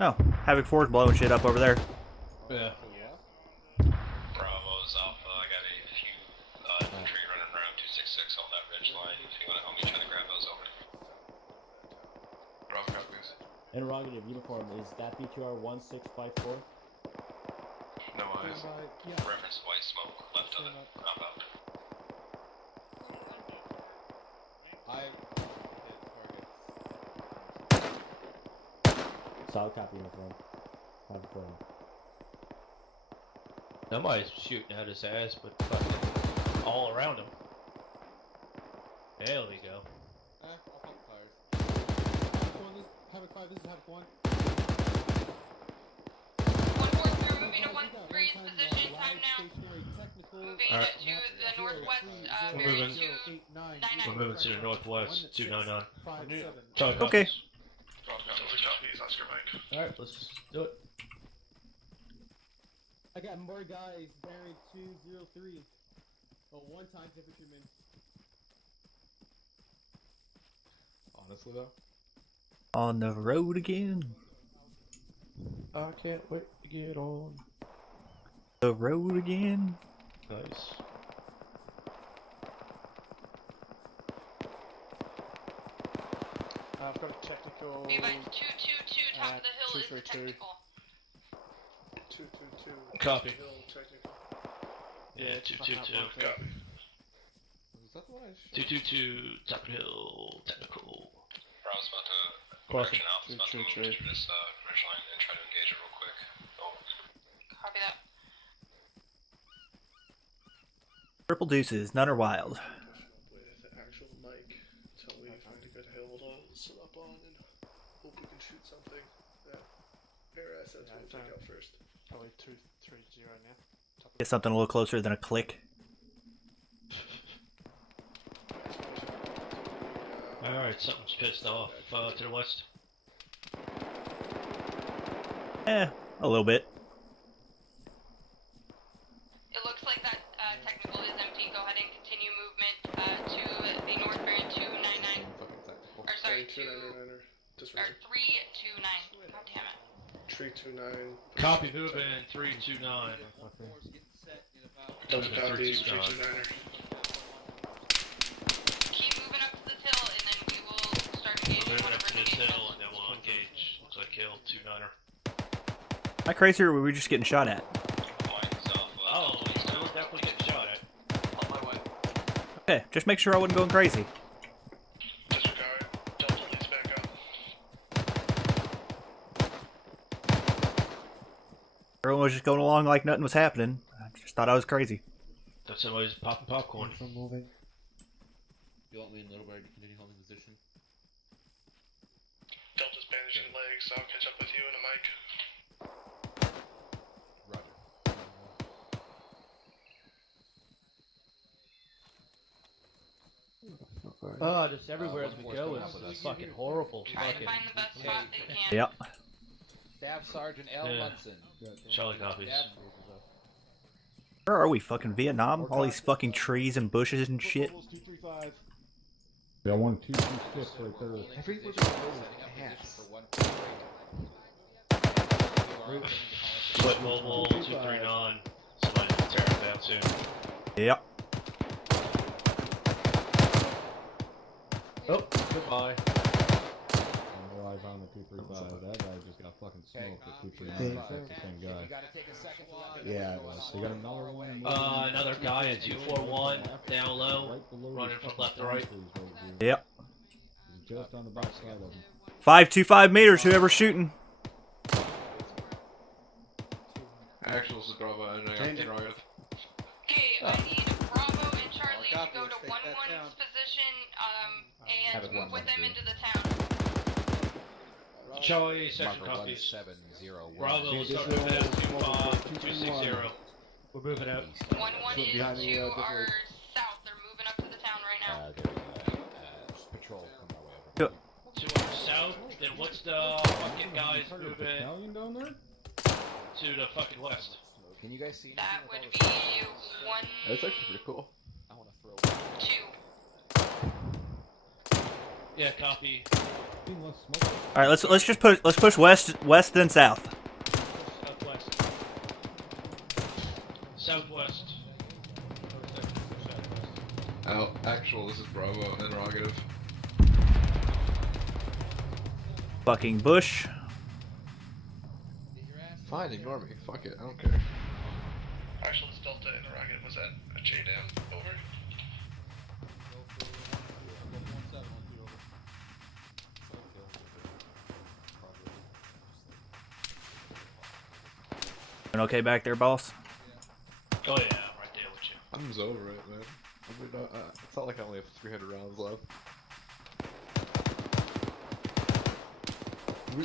Oh, Havoc 4 is blowing shit up over there. Yeah. Bravo's Alpha, I got a few infantry running around 266 on that ridge line. If you want to help me try to grab those over. Bravo copies. Interrogative uniform, is that BTR 1654? No eyes. Yeah. Reference white smoke left of it. Up out. I hit target. Solid copy uniform. Have a plan. Somebody's shooting at his ass, but fucking all around him. There we go. I'll pop tires. Havoc 5, this is Havoc 1. 1-4, we're moving to 1-3's position. Time now. Moving Alright. to the northwest, We're bearing moving. 299. We're moving to the northwest, 299. 57. Charlie Okay. Delta copies, Oscar Mike. Alright, let's do it. I got more guys bearing 203. Oh, one-time infantryman. Honestly though. On the road again. I can't wait to get on. The road again. Nice. I've got a technical. Be advised, 222 top of the hill is the 232. technical. 222. Copy. Hill technical. Yeah, 222. Copy. Is that the one I shot? 222, top of the hill, technical. Bravo's about to. Crossing. American Alpha's about to move through this ridge line and try to engage it real quick. Over. Copy that. Triple deuces, none are wild. With actual Mike until we find a good hill to sit up on and hope we can shoot something. That air assets we'll take out first. Probably 230 now. Get something a little closer than a click. Alright, something's pissed off to the west. A little bit. It looks like that technical is empty. Go ahead and continue movement to the north bearing 299. Or sorry, 329er. or 329. God damn it. 329. Copy moving 329. Delta copies, 329. 329er. Keep moving up to the hill, and then we will start engaging Moving up whatever to this engagement. hill and then we'll engage. Looks like kill 29er. Am I crazy or were we just getting shot at? Oh, he's still definitely getting shot at. On my way. Okay, just make sure I wasn't going crazy. Disregard. Delta leads back up. Everyone was just going along like nothing was happening. I just thought I was crazy. Thought somebody's popping popcorn. I'm moving. You want me in Little Bird to continue holding position? Delta's bandaging legs, so I'll catch up with you in a mic. Roger. Oh, just everywhere as we go is fucking horrible. Try to find the best spot they can. Yep. Staff Sergeant L. Munson. Charlie copies. Where are we? Fucking Vietnam? All these fucking trees and bushes and shit. Yeah, 1, 2, 3, 6 right there. Everything was ass. Split mobile 239. Somebody's gonna tear it down soon. Yep. Oh, goodbye. Eyes on the 235. That guy just got fucking smoked at 239. That's the same guy. Yeah, it was. They got another one. Another guy at 241, down low, running from left to right. Yep. Just on the back side of him. 525 meters, whoever's shooting. Actuals is Bravo and interrogative. Okay, I need Bravo and Charlie to go to 1-1's position, and move with them into the town. Charlie, section copies. 170. Bravo, let's start moving out 260. We're moving out. 1-1 is to our south. They're moving up to the town right now. Patrol, come our way over. To our south, then what's the fucking guys moving down there? to the fucking west? Can you guys see? That would be 1. That's actually pretty cool. I want to throw 2. Yeah, copy. All right, let's just push west then south. Southwest. Southwest. Oh, actual, this is Bravo, interrogative. Fucking bush. Fine, ignore me. Fuck it, I don't care. Actual, this Delta interrogative was at a JDAM. Over. Doing okay back there, boss? Oh yeah, I'm right there with you. I'm just over it, man. I mean, it's not like I only have 300 rounds left.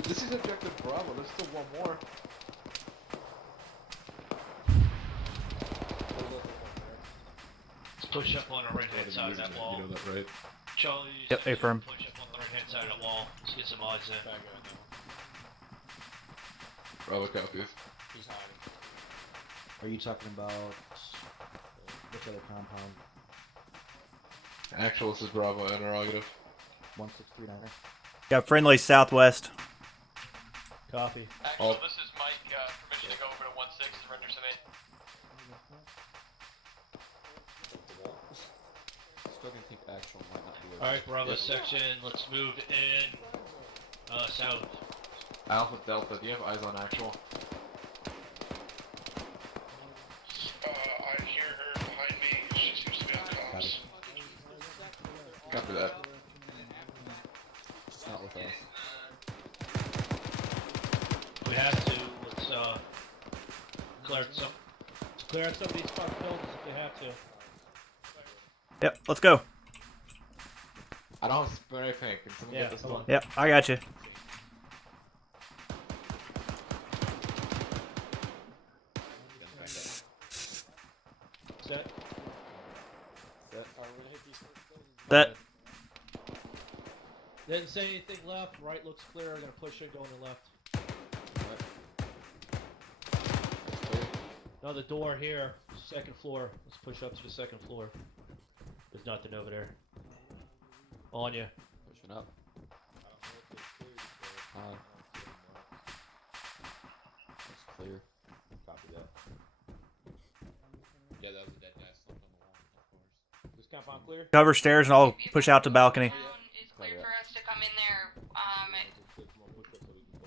This is objective Bravo, there's still one more. Let's push up on the right hand side of that wall. You know that, right? Charlie, Yep, affirm. push up on the right hand side of the wall. Let's get some odds in. Bravo copies. Are you talking about which other compound? Actual, this is Bravo, interrogative. 1639. Got friendly southwest. Copy. Actual, this is Mike. Permission to go over to 16, surrender some aid. Still gonna think actual might not be. Alright, Bravo section, let's move in south. Alpha Delta, do you have eyes on actual? I hear her behind me. She seems to be on comms. Copy that. It's not with us. We have to, let's clear out some of these fucking buildings if they have to. Yep, let's go. I don't have spray paint. Can someone get this one? Yep, I got you. Set. That. Didn't say anything left. Right looks clear. I'm gonna push it going to left. No, the door here, second floor. Let's push up to the second floor. There's nothing over there. On you. Pushing up. That's clear. Copy that. Yeah, that was a dead guy slumped on the wall, of course. This compound clear? Cover stairs and I'll push out to balcony. It's clear for us to come in there.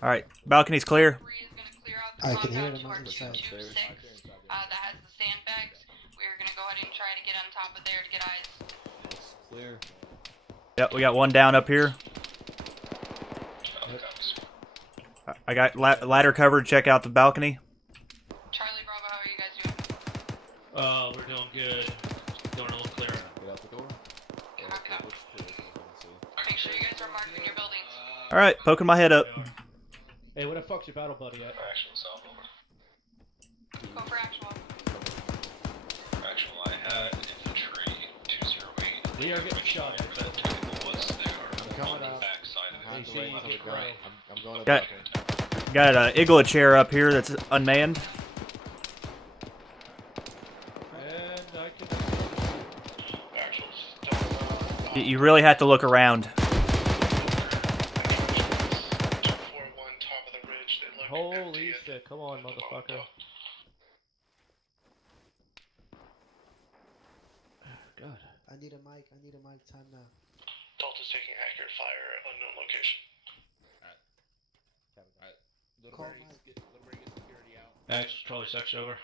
Alright, balcony's clear. I can hear them on the side. That has the sandbags. We're gonna go ahead and try to get on top of there to get eyes. Clear. Yep, we got one down up here. I got ladder covered. Check out the balcony. Charlie, Bravo, how are you guys doing? We're doing good. Doing a little clear. Get out the door. Make sure you guys are marking your buildings. Alright, poking my head up. Hey, where the fuck's your battle buddy at? Actual south over. Go for actual. Actual, I had infantry 208 We are getting shot at. The technical was there coming on the up. backside of I have it. to wait until the ground. I'm going to Got, bucket. got an igloo chair up here that's unmanned. And I can... You really have to look around. Holy shit, come on, motherfucker. God. I need a mic, time now. Delta's taking accurate fire at unknown location. Alright. Little birdie get security out. Actual, Charlie section over.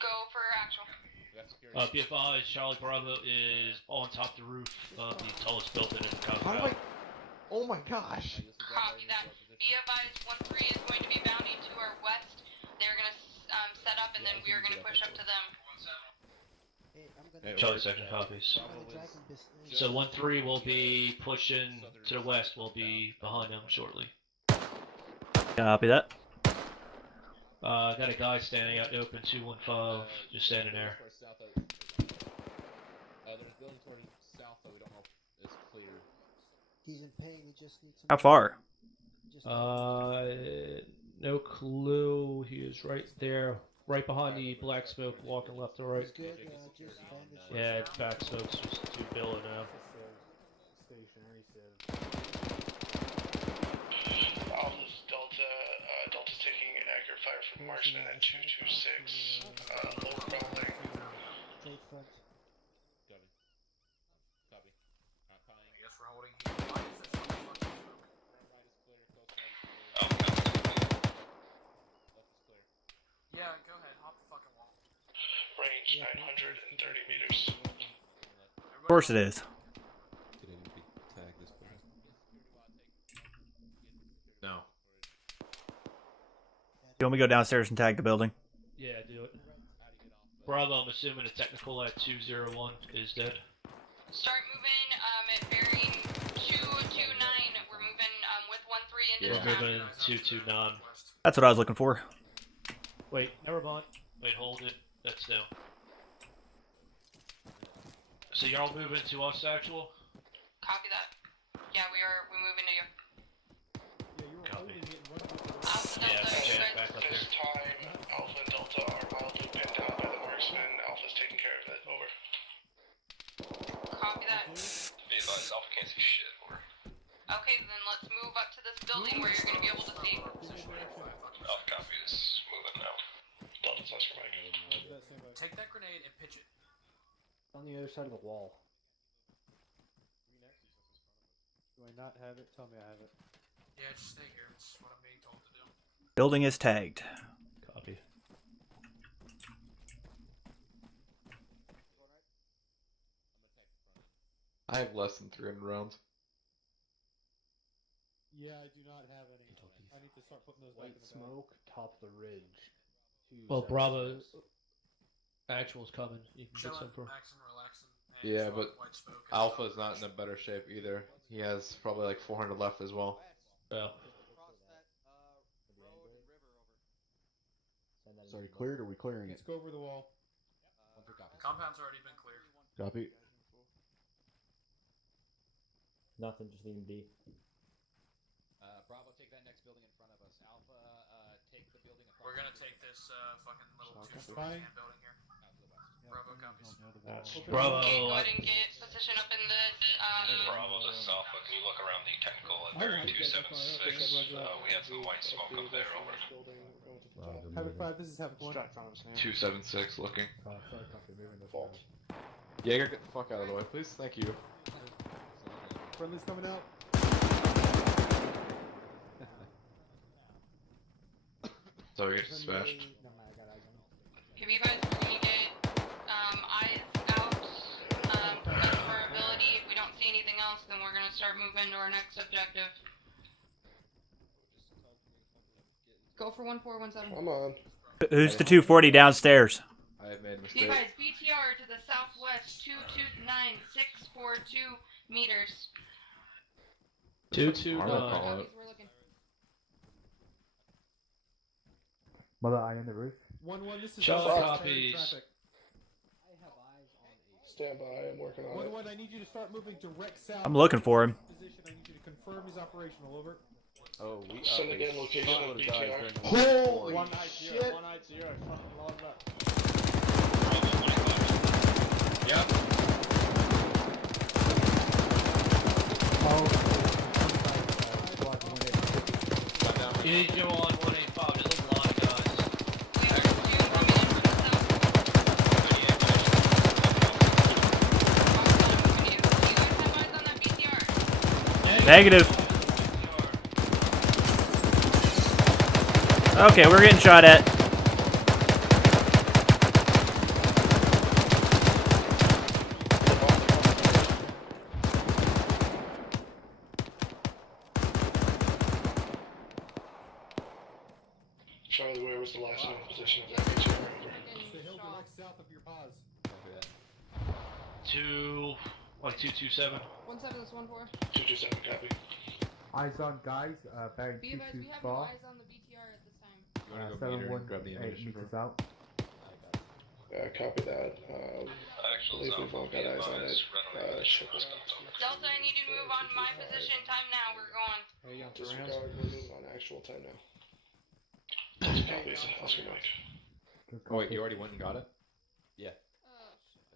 Go for actual. Be advised, Charlie Bravo is on top of the roof of the tallest building in Colorado. Oh my gosh! Copy that. Be advised, 1-3 is going to be bounding to our west. They're going to set up and then we are going to push up to them. Charlie section copies. So 1-3 will be pushing to the west. We'll be behind them shortly. Copy that. Got a guy standing out in the open, 215, just standing there. There's buildings toward south that we don't know if it's clear. He's in pain, he just needs some... How far? No clue. He is right there, right behind the black smoke, walking left to right. Yeah, back smoke's just too billow now. Alpha's Delta, Delta's taking accurate fire from Marksman at 226, low crawling. Take front. Copy. Copy. I guess we're holding here. Yeah, go ahead. Hop the fucking wall. Range 930 meters. Of course it is. No. You want me to go downstairs and tag the building? Yeah, do it. Bravo, I'm assuming the technical at 201 is dead. Start moving at bearing 229. We're moving with 1-3 into the We're town. moving 229. That's what I was looking for. Wait, never mind. Wait, hold it. That's down. So y'all moving to us, actual? Copy that. Yeah, we're moving to you. Copy. Alpha Yeah, Delta, you guys... At this time, Alpha and Delta are wildly pinned down by the marksman. Alpha's taking care of it. Over. Copy that. Be advised, Alpha can't see shit. Over. Okay, then let's move up to this building where you're going to be able to see. Alpha copy is moving now. Delta's Oscar Mike. Take that grenade and pitch it. On the other side of the wall. Do I not have it? Tell me I have it. Yeah, just stay here. It's what I'm being told to do. Building is tagged. Copy. I have less than 300 rounds. Yeah, I do not have any. I need to start putting those back in the bag. Smoke, top the ridge. Well, Bravo, actual's coming. You can get Chilling, some for. maxing, relaxing. Yeah, but white smoke and Alpha's stuff. not in a better shape either. He has probably like 400 left as well. Yeah. So are you cleared or are we clearing it? Let's go over the wall. Compound's already been cleared. Copy. Nothing, just leaving B. Bravo, take that next building in front of us. Alpha, take the building across. We're gonna take this fucking little two-story Fine. tan building here. Bravo copies. Bravo. Okay, go ahead and get position up in this. Bravo, this is Alpha. Can you look around the technical at bearing 276? We have some white smoke up there. Over. Havoc 5, this is Havoc 1. 276 looking. Jaeger, get the fuck out of the way, please. Thank you. Friendly's coming out. So we get dispatched. If you guys can you get eyes out, best of our ability. If we don't see anything else, then we're gonna start moving to our next objective. Go for 1417. Come on. Who's the 240 downstairs? I have made a Be mistake. advised, BTR to the southwest, 229642 meters. 229. Copies, we're looking. Mother eye in the roof. 1-1, this is Charlie Delta, copies. traffic. Stand by, I'm working on it. 1-1, I need you to start moving direct south. I'm looking for him. Position. I need you to confirm he's operational. Over. Oh, we Send again location of BTR. Holy 190, shit! 190, fucking load it up. Yep. You're on 185, there's a lot of guys. Negative. Okay, we're getting shot at. Charlie, where was the last known position of that BTR? Over. It's the hill direct south of your pause. 227. 17 is 14. 227, copy. Eyes on guys, bearing Be advised, we have no 224. eyes on the BTR at this time. 718 meters out. Copy that. I believe we've all got eyes on it. Delta, I need you to move on my position. Time now. We're going. Disregard, we're moving on actual time now. Delta copies, Oscar Mike. Oh wait, you already went and got it? Yeah.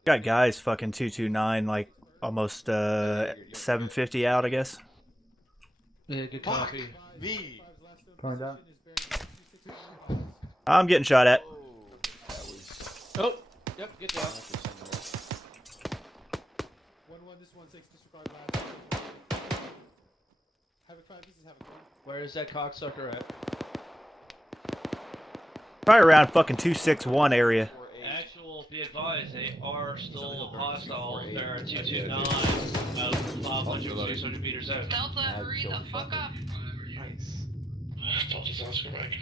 Got guys fucking 229, like almost 750 out, I guess. Yeah, good copy. Me! Turned out. I'm getting shot at. Oh, yep, good job. 1-1, this 1-6, disregard last. Havoc 5, this is Havoc 1. Where is that cocksucker at? Probably around fucking 261 area. Actual, be advised, they are still hostile. They're at 229, about 500, 600 meters out. Delta, hurry the fuck up. Nice. Delta's Oscar Mike.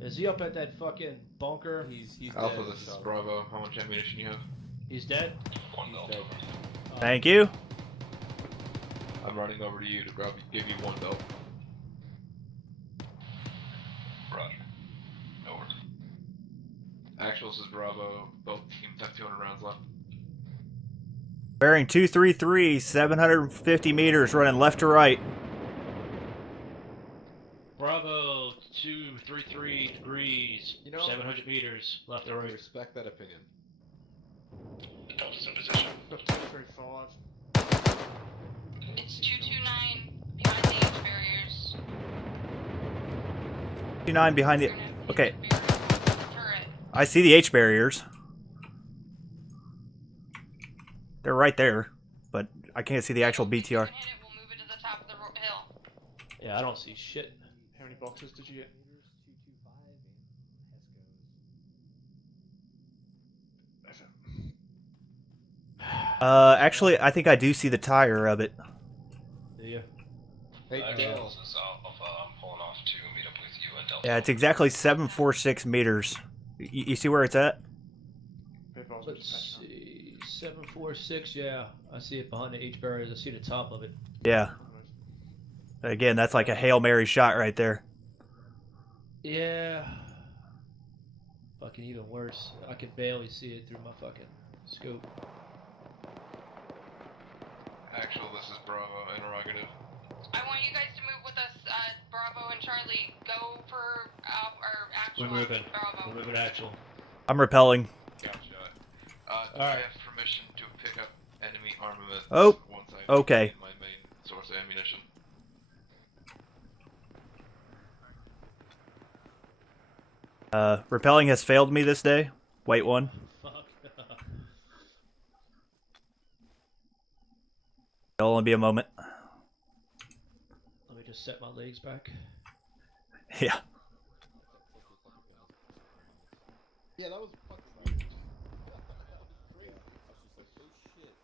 Is he up at that fucking bunker? He's Alpha, dead, this is so- Bravo. How much ammunition you have? He's dead? One belt. Thank you. I'm running over to you to give you one belt. Roger. Over. Actuals is Bravo. Both teams have 200 rounds left. Bearing 233, 750 meters, running left to right. Bravo, 233 degrees, You know, 700 meters, left to I right. respect that opinion. Delta's in position. 235. It's 229 behind the H barriers. 29 behind the. Okay, Turret. I see the H barriers. They're right there, but I can't see the actual BTR. Hit it, we'll move it to the top of the hill. Yeah, I don't see shit. How many boxes did you get? Actually, I think I do see the tire of it. Yeah. Hey, Dale. This is Alpha. I'm pulling off to meet up with you and Delta. Yeah, it's exactly 746 meters. You see where it's at? Let's see, 746, yeah. I see it behind the H barriers, I see the top of it. Yeah. Again, that's like a Hail Mary shot right there. Yeah. Fucking even worse. I can barely see it through my fucking scope. Actual, this is Bravo. Interrogative. I want you guys to move with us, Bravo and Charlie. Go for our actual. We're moving. Bravo. We're moving actual. I'm repelling. Gotcha. Do Alright. I have permission to pick up enemy armament Oh, once I okay. my main source of ammunition? Repelling has failed me this day. Wait one. Fuck. It'll only be a moment. Let me just set my legs back. Yeah. Yeah, that was fucking huge. That was great. I was just like, oh shit,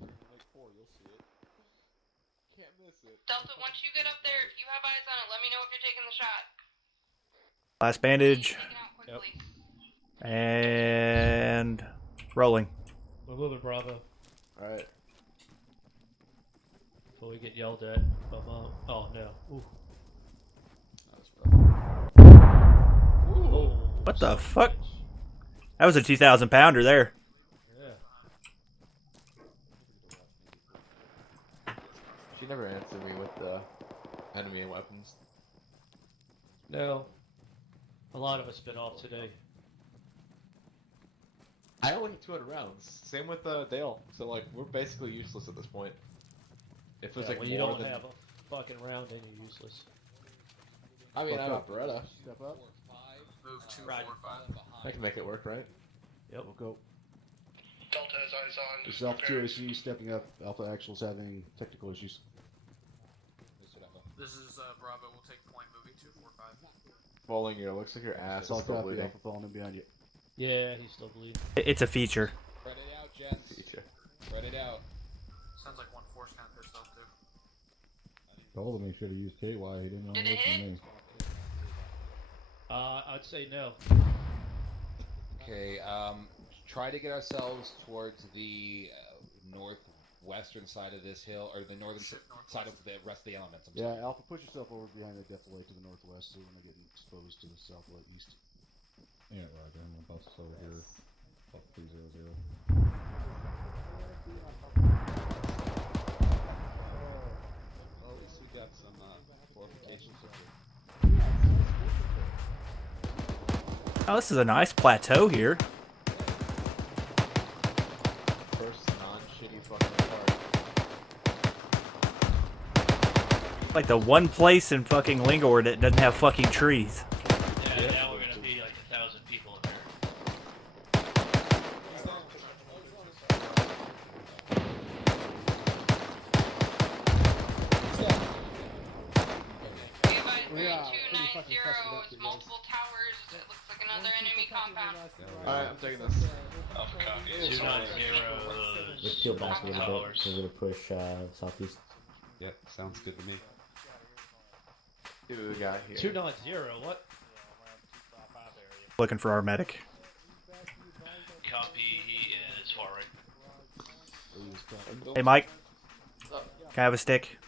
like 4, you'll see it. Can't miss it. Delta, once you get up there, if you have eyes on it, let me know if you're taking the shot. Last bandage. Take it out quickly. And rolling. We're moving, Bravo. Alright. Before we get yelled at. Oh no. Ooh. That was rough. Ooh. What the fuck? That was a 2,000 pounder there. Yeah. She never answered me with the enemy weapons. No. A lot of us been off today. I only have 200 rounds. Same with Dale. So like we're basically useless at this point. If it's like well, more you don't than... have a fucking round, then you're useless. I mean, I have a Beretta. Step up. Move 2, 4, 5. I can make it work, right? Yep. We'll go. Delta has eyes on. This is Alpha 2 AC stepping up. Alpha Actual's having technical issues. This is Bravo. We'll take point. Moving 2, 4, 5. Falling here. Looks like your ass is Assault still copy. bleeding. Alpha falling in behind you. Yeah, he's still bleeding. It's a feature. Spread it out, gents. Feature. Spread it out. Sounds like 1-4's kind of pissed off too. Told him he should have used KY. He didn't want to listen to me. I'd say no. Okay, try to get ourselves towards the northwestern side of this hill, or the northern side of the rest of the elements. I'm sorry. Yeah, Alpha, push yourself over behind the defilade to the northwest so we're not getting exposed to the southwest. Yeah, Roger. I'm gonna bust over here. Up 300. Well, at least we got some fortifications. Oh, this is a nice plateau here. First non-shitty fucking part. Like the one place in fucking Lingor that doesn't have fucking trees. Yeah, now we're gonna be like 1,000 people in there. Multiple towers. It looks like another enemy compound. Alright, I'm taking this. Alpha copy. 290. Let's go back a little bit. We're gonna push southeast. Yep, sounds good to me. See what we got here. 290. What? Looking for our medic. Copy. He is far right. Hey, Mike. Can I have a stick?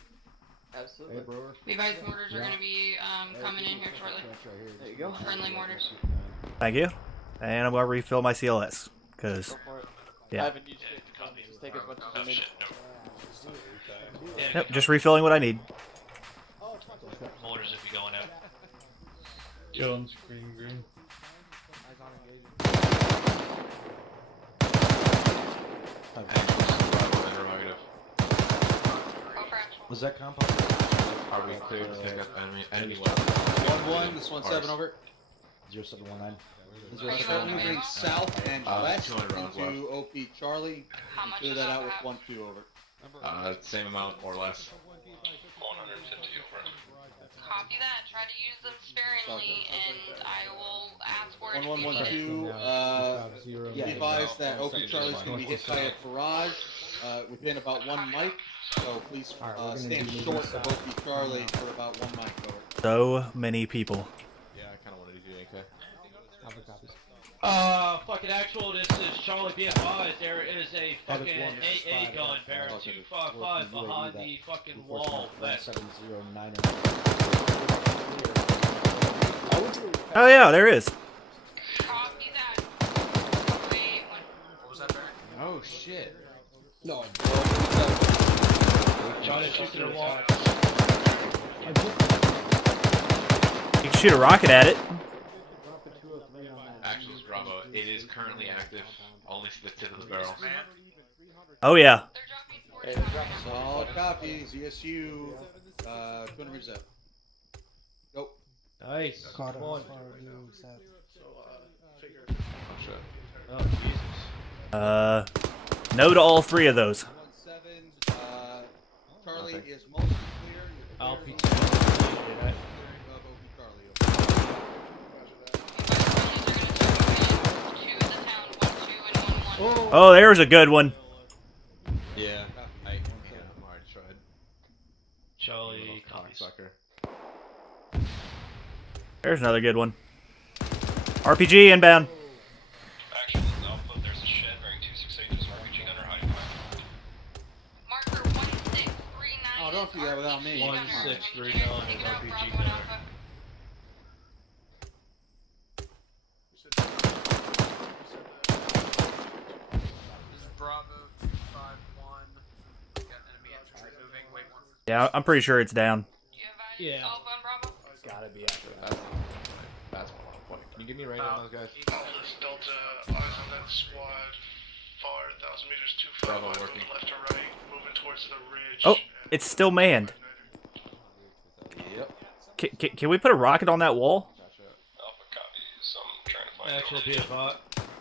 Absolutely. Hey, bro. Levi's mortars are going to be coming in here shortly. There you go. Friendly mortars. Thank you. And I'm gonna refill my CLS. Cause, I yeah. haven't used it. Just take as much as you need. Yep, just refilling what I need. Mortars if you're going out. Jones, green. Was that compound? Are we clear to pick up enemy 1-1, this 1-7 over. 0719. Moving south and west 200 rounds into OP Charlie. Clear that out with 1-2 over. Same amount or less. 150 over. Copy that. Try to use them sparingly, and I will ask for it. 1112. Be advised that OP Charlie is going to be hit by a barrage within about 1 mic. So please stand short of OP Charlie for about 1 mic. Over. So many people. Yeah, I kind of wanted to do AK. Fucking actual, this is Charlie. Be advised, there is a fucking AA gun, Baron 255 behind the fucking wall. West. 709. Oh yeah, there is. Copy that. Wait, What was that, Barry? Oh shit. No, Try to shoot to the wall. You can shoot a rocket at it. Actually, Bravo, it is currently active. Only to the tip of the barrel. Oh yeah. solid copy. ZSU. 200 meters out. Go. Nice. Caught Come on. Figure. Oh shit. Oh Jesus. No to all three of those. 1-7. Charlie is mostly clear. I'll be Oh, there's a good one. Yeah, I'm already tried. Charlie copies. Sucker. There's another good one. RPG inbound. Action is Alpha. There's a shed bearing 268. There's RPG under high ground. Marker 1639. Oh, don't do that without me. 1639 RPG gunner. Bravo 251. Got enemy infantry moving. Wait one. Yeah, I'm pretty sure it's down. Yeah. Alpha and Bravo. It's gotta be after that. That's my point. Can you give me a radar on those guys? Alpha's Delta, eyes on that squad. Far 1,000 meters too far. Bravo working. Left or right, moving towards the ridge. Oh, it's still manned. Yep. Can we put a rocket on that wall? Alpha copies. I'm trying to find Actually,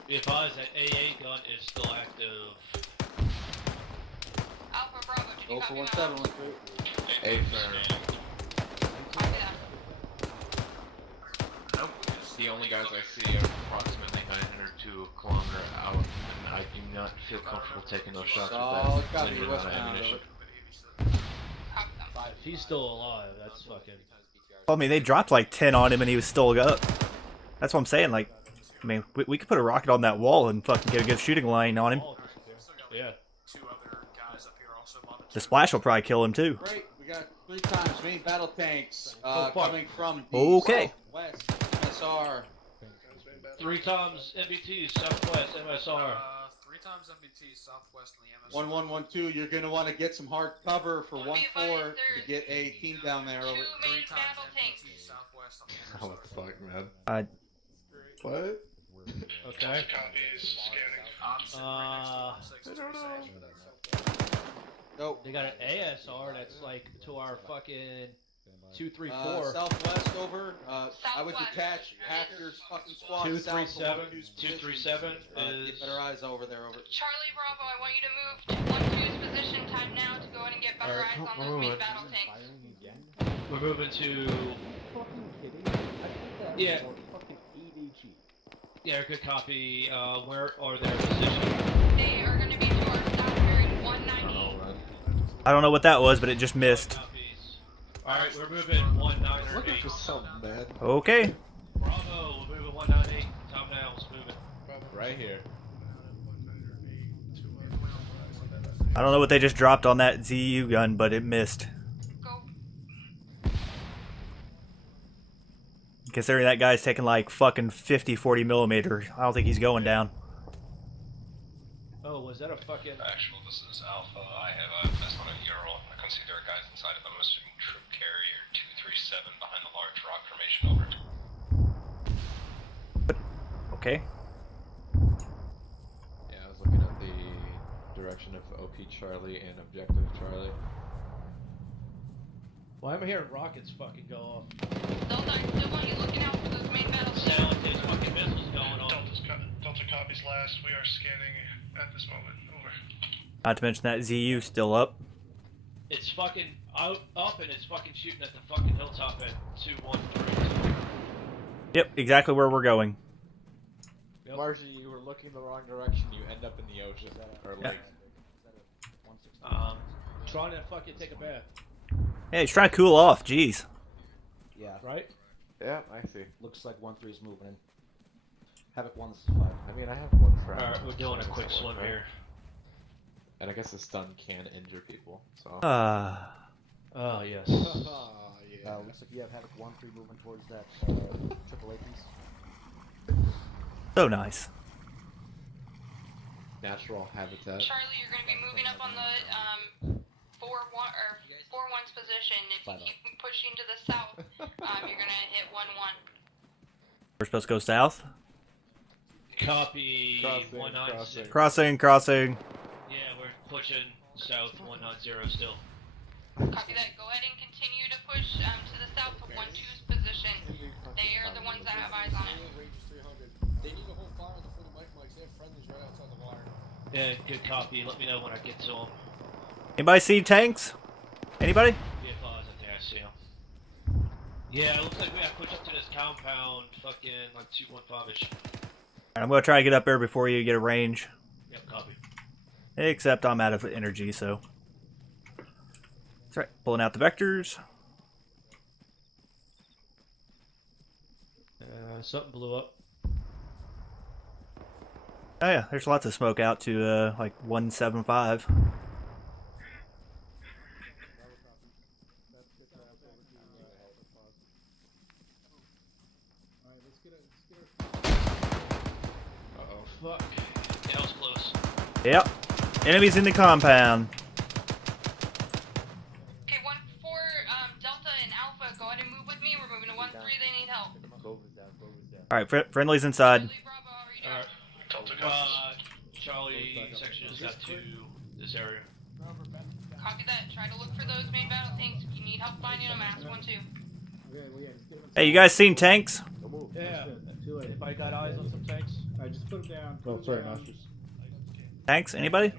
be advised that AA gun is still active. Alpha Bravo, did you Go for copy 1713. A firm. Copy that. Nope. The only guys I see are approximately 902 kilometer out, and I do not feel comfortable taking those shots Solid with that copy, limited amount of westbound, ammunition. If he's still alive, that's fucking. I mean, they dropped like 10 on him and he was still up. That's what I'm saying. Like, I mean, we could put a rocket on that wall and fucking get a good shooting line on him. Yeah. Two other guys up here also monitoring. The splash will probably kill him too. Great, we got 3 times main battle tanks coming from the Okay. southwest MSR. 3 times MBT, Southwest MSR. 3 times MBT southwest in the MS. 1112, you're gonna want to get some hard cover for 1-4 to get a team down there over. 3 times MBT southwest on the MS. What the fuck, man? What? Okay. Copies, scanning. I don't know. Nope. They got an ASR that's like to our fucking 234. Southwest over. I would detach half your fucking squad. 237. 237 is. Get better eyes over there. Over. Charlie Bravo, I want you to move to 1-2's position. Time now to go ahead and get better eyes on those main battle tanks. We're moving to. Yeah. Yeah, good copy. Where are their positions? They are going to be to our south bearing 198. I don't know what that was, but it just missed. Alright, we're moving 198. Looking for something, man. Okay. Bravo, we're moving 198. Tom now, let's move it. Right here. I don't know what they just dropped on that ZU gun, but it missed. Go. Considering that guy's taking like fucking 50-40 millimeter, I don't think he's going down. Oh, was that a fucking... Actual, this is Alpha. I have a mess on a Ural. I can see there are guys inside of them. I'm assuming troop carrier 237 behind the large rock formation over. Okay. Yeah, I was looking at the direction of OP Charlie and Objective Charlie. Why am I hearing rockets fucking go off? Those I still want you looking out for those main battle tanks. Sound, there's fucking missiles going on. Delta copies last. We are scanning at this moment. Over. Not to mention that ZU still up. It's fucking up and it's fucking shooting at the fucking hilltop at 213. Yep, exactly where we're going. Yep. Margie, you were looking the wrong direction. You end up in the ocean or lake. Trying to fucking take a bath. Hey, he's trying to cool off. Jeez. Yeah. Right? Yeah, I see. Looks like 1-3 is moving in. Havoc 1's 5. I mean, I have one track. Alright, we're doing a quick swim here. And I guess the stun can injure people, so. Oh, yes. Yeah. Looks like you have Havoc 1-3 moving towards that AAA piece. So nice. Natural habitat. Charlie, you're going to be moving up on the 4-1's position. If you keep pushing to the south, you're going to hit 1-1. We're supposed to go south? Copy 196. Crossing. Yeah, we're pushing south 190 still. Copy that. Go ahead and continue to push to the south to 1-2's position. They are the ones that have eyes on it. They need to hold fire on the front of the mics. They have friendlies right outside the wire. Yeah, good copy. Let me know when I get to them. Anybody see tanks? Anybody? Yeah, I think I see them. Yeah, it looks like we have to push up to this compound, fucking like 215-ish. I'm gonna try to get up there before you get a range. Yep, copy. Except I'm out of energy, so. That's right. Pulling out the vectors. Something blew up. Oh yeah, there's lots of smoke out to like 175. Uh-oh, fuck. That was close. Yep. Enemies in the compound. Okay, 1-4, Delta and Alpha, go ahead and move with me. We're moving to 1-3, they need help. Alright, friendly's inside. Charlie section is got to this area. Copy that. Try to look for those main battle tanks. If you need help finding them, ask 1-2. Okay, well, yeah, just get him Hey, you guys seen tanks? Yeah. Too late. Anybody got eyes on some tanks? Alright, just put them down. Oh, sorry, Masters. Tanks? Anybody?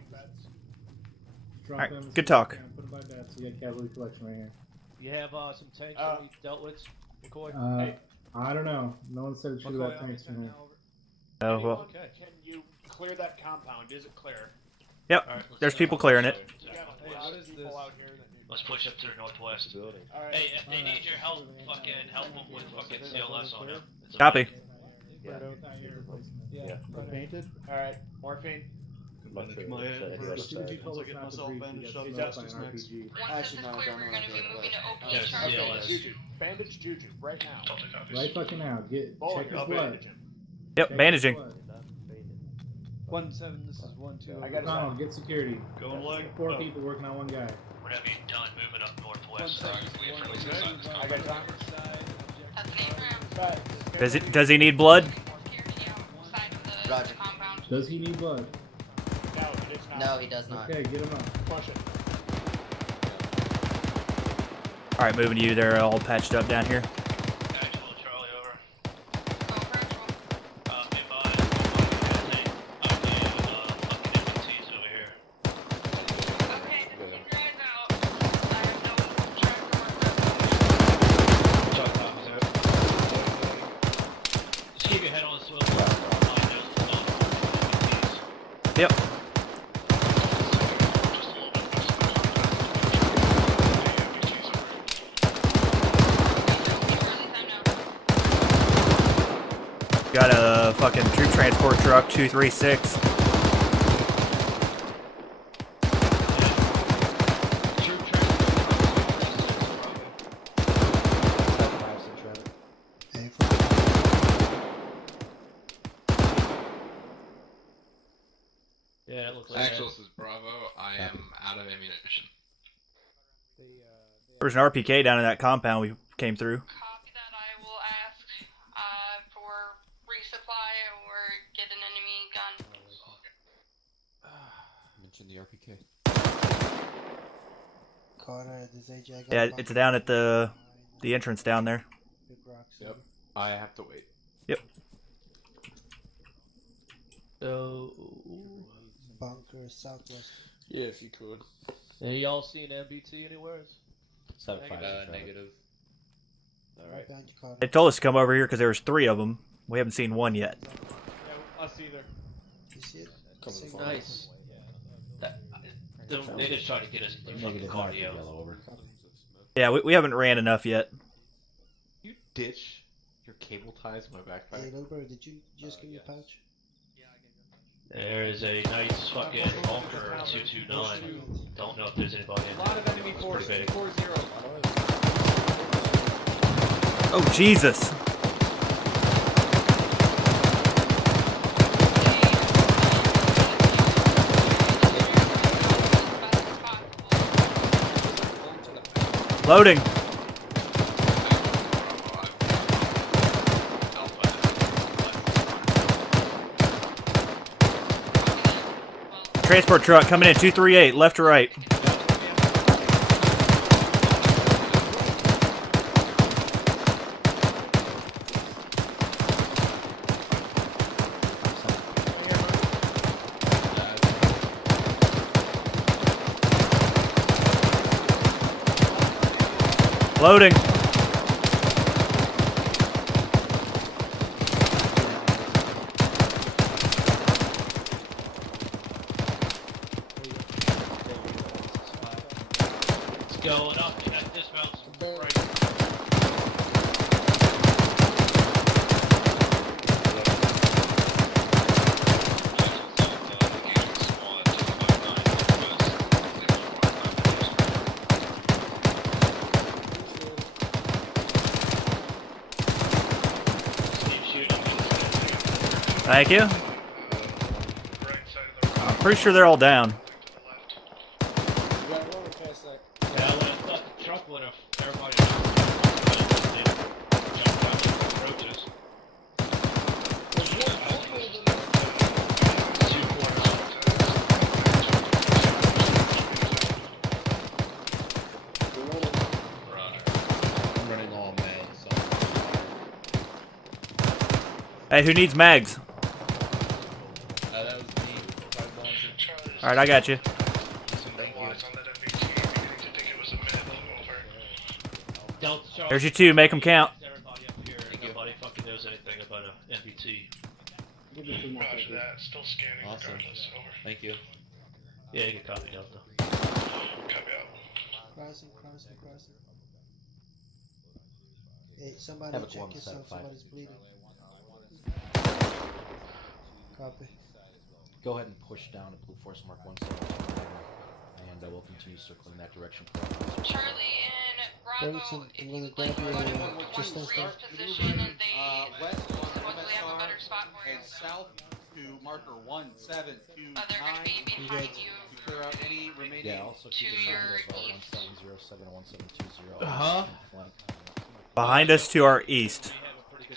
Drop Alright, them, good talk. Put them by bets. We got cavalry collection right here. You have some tanks that we dealt with, McCoy? I don't know. No one said to shoot McCoy, at tanks from here. Oh, well. Okay. Can you clear that compound? Is it clear? Yep, there's people clearing it. Let's push up to the northwest. Hey, if they need your help, fucking help them with fucking CLS on them. Copy. Yeah. Painted? Alright, morphine. Bandage my head first. I'll get myself bandaged up. Justice next. Once this is clear, we're going to be moving to OP Yeah, Charlie. CLS. Juju. Bandage Juju, right now. Right fucking now. Check his blood. Yep, bandaging. 1-7, this is 1-2. I got Donald, get security. Going leg. 4 people working on one guy. Whenever you're done moving up northwest. I got Donald. That's the Abrams. Does he need blood? Roger. Compound. Does he need blood? No, he does not. Okay, get him up. Push it. Alright, moving to you. They're all patched up down here. Actual Charlie over. Just keep your head on the swivel. Yep. Got a fucking troop transport truck, 236. Yeah, it looks like Axel, this is Bravo. I am out of ammunition. There's an RPK down in that compound we came through. Copy that. I will ask for resupply or get an enemy gun. Mention the RPK. Yeah, it's down at the entrance down there. Yep. I have to wait. Yep. So, bunker southwest. Yeah, if you could. Have y'all seen MBT anywhere? Negative. Alright. They told us to come over here because there was 3 of them. We haven't seen one yet. Yeah, us either. You see it? nice. They just try to get us the fucking cardio. Yeah, we haven't ran enough yet. You ditch your cable ties in my backpack. Hey, little bro, did you just give me a pouch? There is a nice fucking bunker 229. Don't know if there's anybody in there. A lot of enemy force, 4-0. Oh, Jesus. Loading. Transport truck coming in 238, left to right. Loading. It's going up. You got dismounts right. Thank you. I'm pretty sure they're all down. Hey, who needs mags? That was me. Alright, I got you. There's your 2, make them count. Everybody up here, nobody fucking knows anything about a NBT. Roger that. Still scanning regardless. Over. Thank you. Yeah, you can copy Delta. Copy out. Crossing. Hey, somebody Have a check yourself. 175. Somebody's bleeding. Copy. Go ahead and push down to Blue Force Mark 179, and we'll continue circling that direction. Charlie and Bravo I'm gonna grab your just one stand rear still. position and they West on supposedly have a better spot for you. and south to marker 1729. They're gonna be behind you. To clear out any remaining. Yeah, also keep in mind about 1707 and 1720. Uh-huh. Behind us to our east.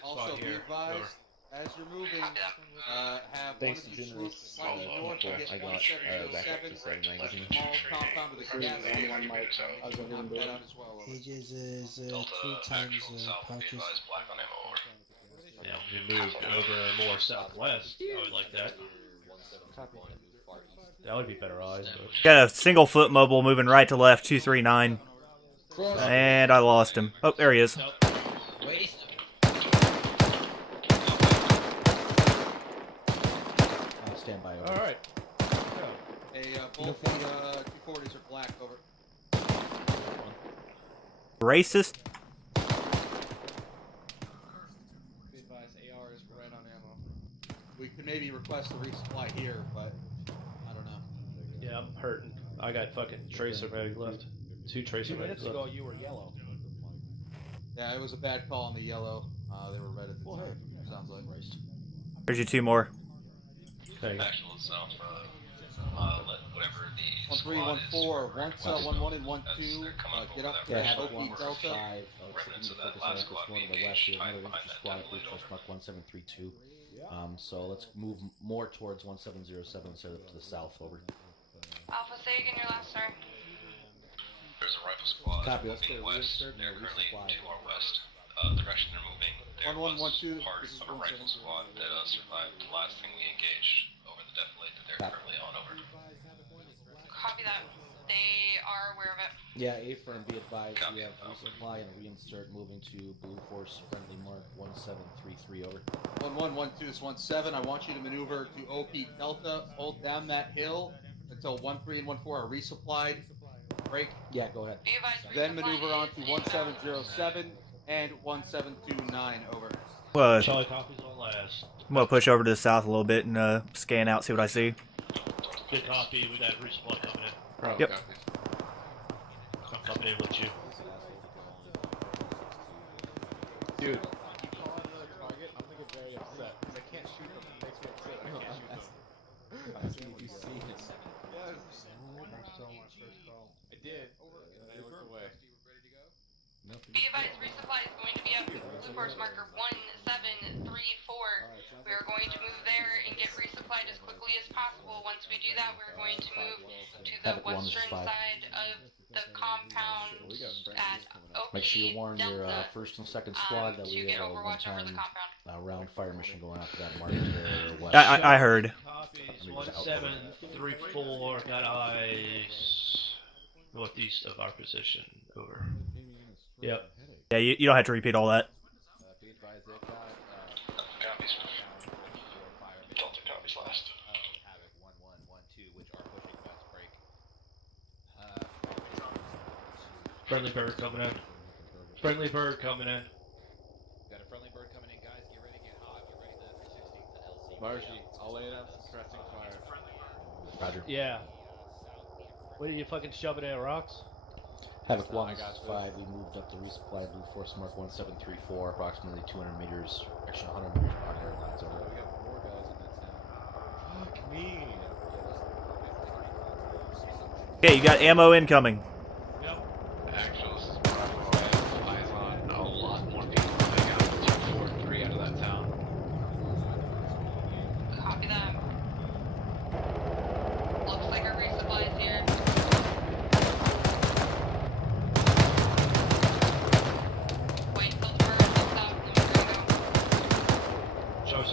Also, be advised, as you're moving, have Thanks one to of you swoop generous slightly north to people, get I got back up to 7 magazine. small compound of the gas station. One mic. I was over Knock that out as well. Ages is 3 times pouches. Black on ammo, over. Yeah, if you moved over more southwest, I would like that. That would be better eyes. But... Got a single foot mobile moving right to left, 239. And I lost him. Oh, there he is. Stand by over. Alright. Hey, both the 240s are black, over. Racist. Be advised, AR is red on ammo. We could maybe request a resupply here, but I don't know. Yeah, I'm hurting. I got fucking tracer mag left. 2 tracer 2 mags minutes left. ago, you were yellow. Yeah, it was a bad call on the yellow. They were red at the time. Sounds like. There's your 2 more. Actual itself, let whatever the 1314, 11 and 12. Get up to have OP one Delta. 5. remnants of that Focus last on squad one we to the west. We engaged, have another behind infantry that squad at definitely Blue Force Mark 1732. So let's move more towards 1707 instead of to the south. Over. Alpha, say again your last sir. There's a rifle squad Copy, let's go moving west. reinsert and They're currently resupply. to our west. Direction they're moving. There was 1112, part this is of a rifle 17. squad that survived the last thing we engaged over the defilade that they're currently on, over. Copy that. They are aware of it. Yeah, A-firm, be advised, we have resupply and reinsert moving to Blue Force friendly mark 1733, over. 1112 is 17. I want you to maneuver to OP Delta. Hold down that hill until 13 and 14 are resupplied. Break. Yeah, go ahead. Then maneuver on to 1707 and 1729, over. Well, Charlie copies on last. I'm gonna push over to the south a little bit and scan out, see what I see. Good copy. We got resupply coming in. Yep. I'm coming in with you. Dude, keep calling the target. I'm gonna get very upset because I can't shoot them. It makes me upset. I can't shoot them. I see you see it. Yes. I did. And I looked away. Be advised, resupply is going to be up Blue Force marker 1734. We are going to move there and get resupplied as quickly as possible. Once we do that, we're going to move to the western side of the compound at OP Make sure you warn your Delta, first and second squad that to we get have a overwatch over the one-time compound. round fire mission going after that mark west. I heard. Copies 1734. Got eyes northeast of our position. Over. Yep. Yeah, you don't have to repeat all that. Be advised, they've got Copies. Delta copies last. Havoc 1112, which are pushing west break. Friendly bird coming in. Friendly bird coming in. Got a friendly bird coming in, guys. Get ready, get hot, get ready to 360 LC. Margie, I'll lay down some suppressing fire. Roger. Yeah. What are you fucking shoving at rocks? Havoc 1-5, we moved up the resupply Blue Force Mark 1734, approximately 200 meters, actually 100 meters behind our lines. Over. We got more guys in that town. Fuck me. Okay, you got ammo incoming. Yep. Actual eyes on a lot more people coming out of 243 out of that town. Copy that. Looks like our resupply is here. Wait till the bird looks out and then we're gonna go. Charles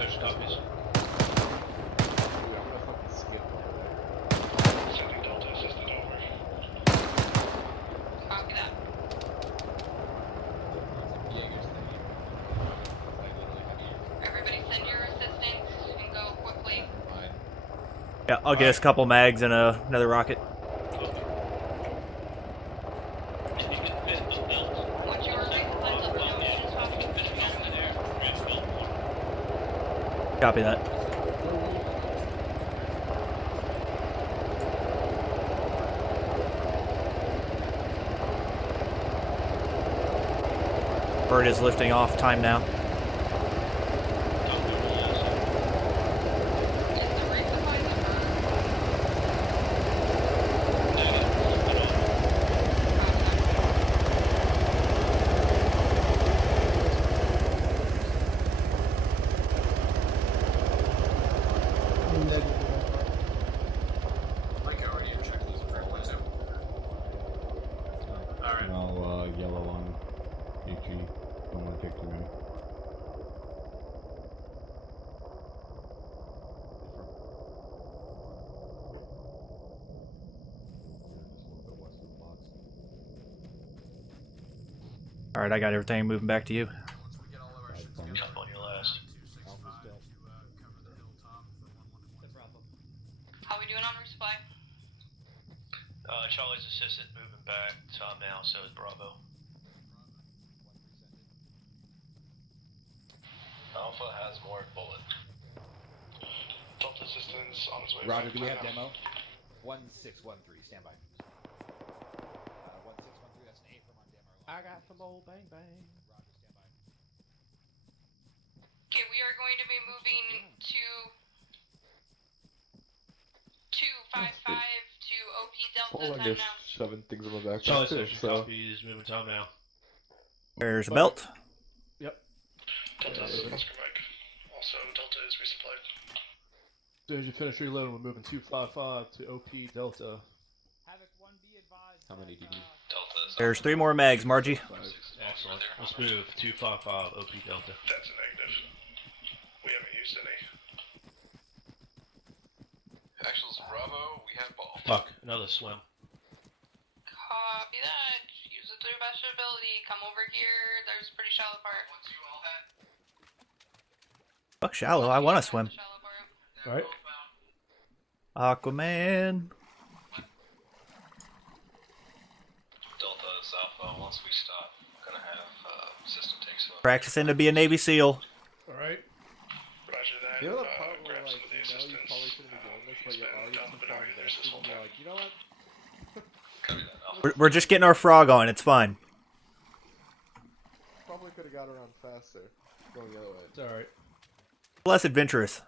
Yeah, I'll get us a couple mags and another rocket. Copy that. Bird is lifting off. Time now. I'll yellow on HE. Don't want to take too many. All right, I got everything. Moving back to you. Jump on your last. How we doing on resupply? Charlie's assistant moving back. Tom now, so is Bravo. Alpha has more bullet. Delta assistance on his way. Roger, back do we to have now. demo? 1613, stand by. 1613, that's an affirm on demo. I got some old bang bang. Roger, stand by. Okay, we are going to be moving to 255 to OP Delta. Well, I Time guess now. 7 things on my back. Charlie too, station so. copy is moving Tom now. There's a belt. Yep. Delta is Oscar Mike. Also, Delta is resupplied. As soon as you finish reloading, we're moving 255 to OP Delta. How many do you need? There's 3 more mags, Margie. Excellent. Let's move 255 OP Delta. That's a negative. We haven't used any. Actuals Bravo, we have ball. Fuck, another swim. Copy that. Use it to your best ability. Come over here. There's a pretty shallow part. Fuck shallow. I want to swim. All right. Aquaman. Delta is Alpha. Once we stop, we're gonna have system takes over. Practicing to be a Navy SEAL. All right. Roger that. You know the part where, grab like, some of the you know you assistance. probably shouldn't be doing this, but you're already too far invested, and you're like, you know what? We're just getting our frog on. It's fine. Probably could have got around faster. Going the other way. It's all right. Less adventurous.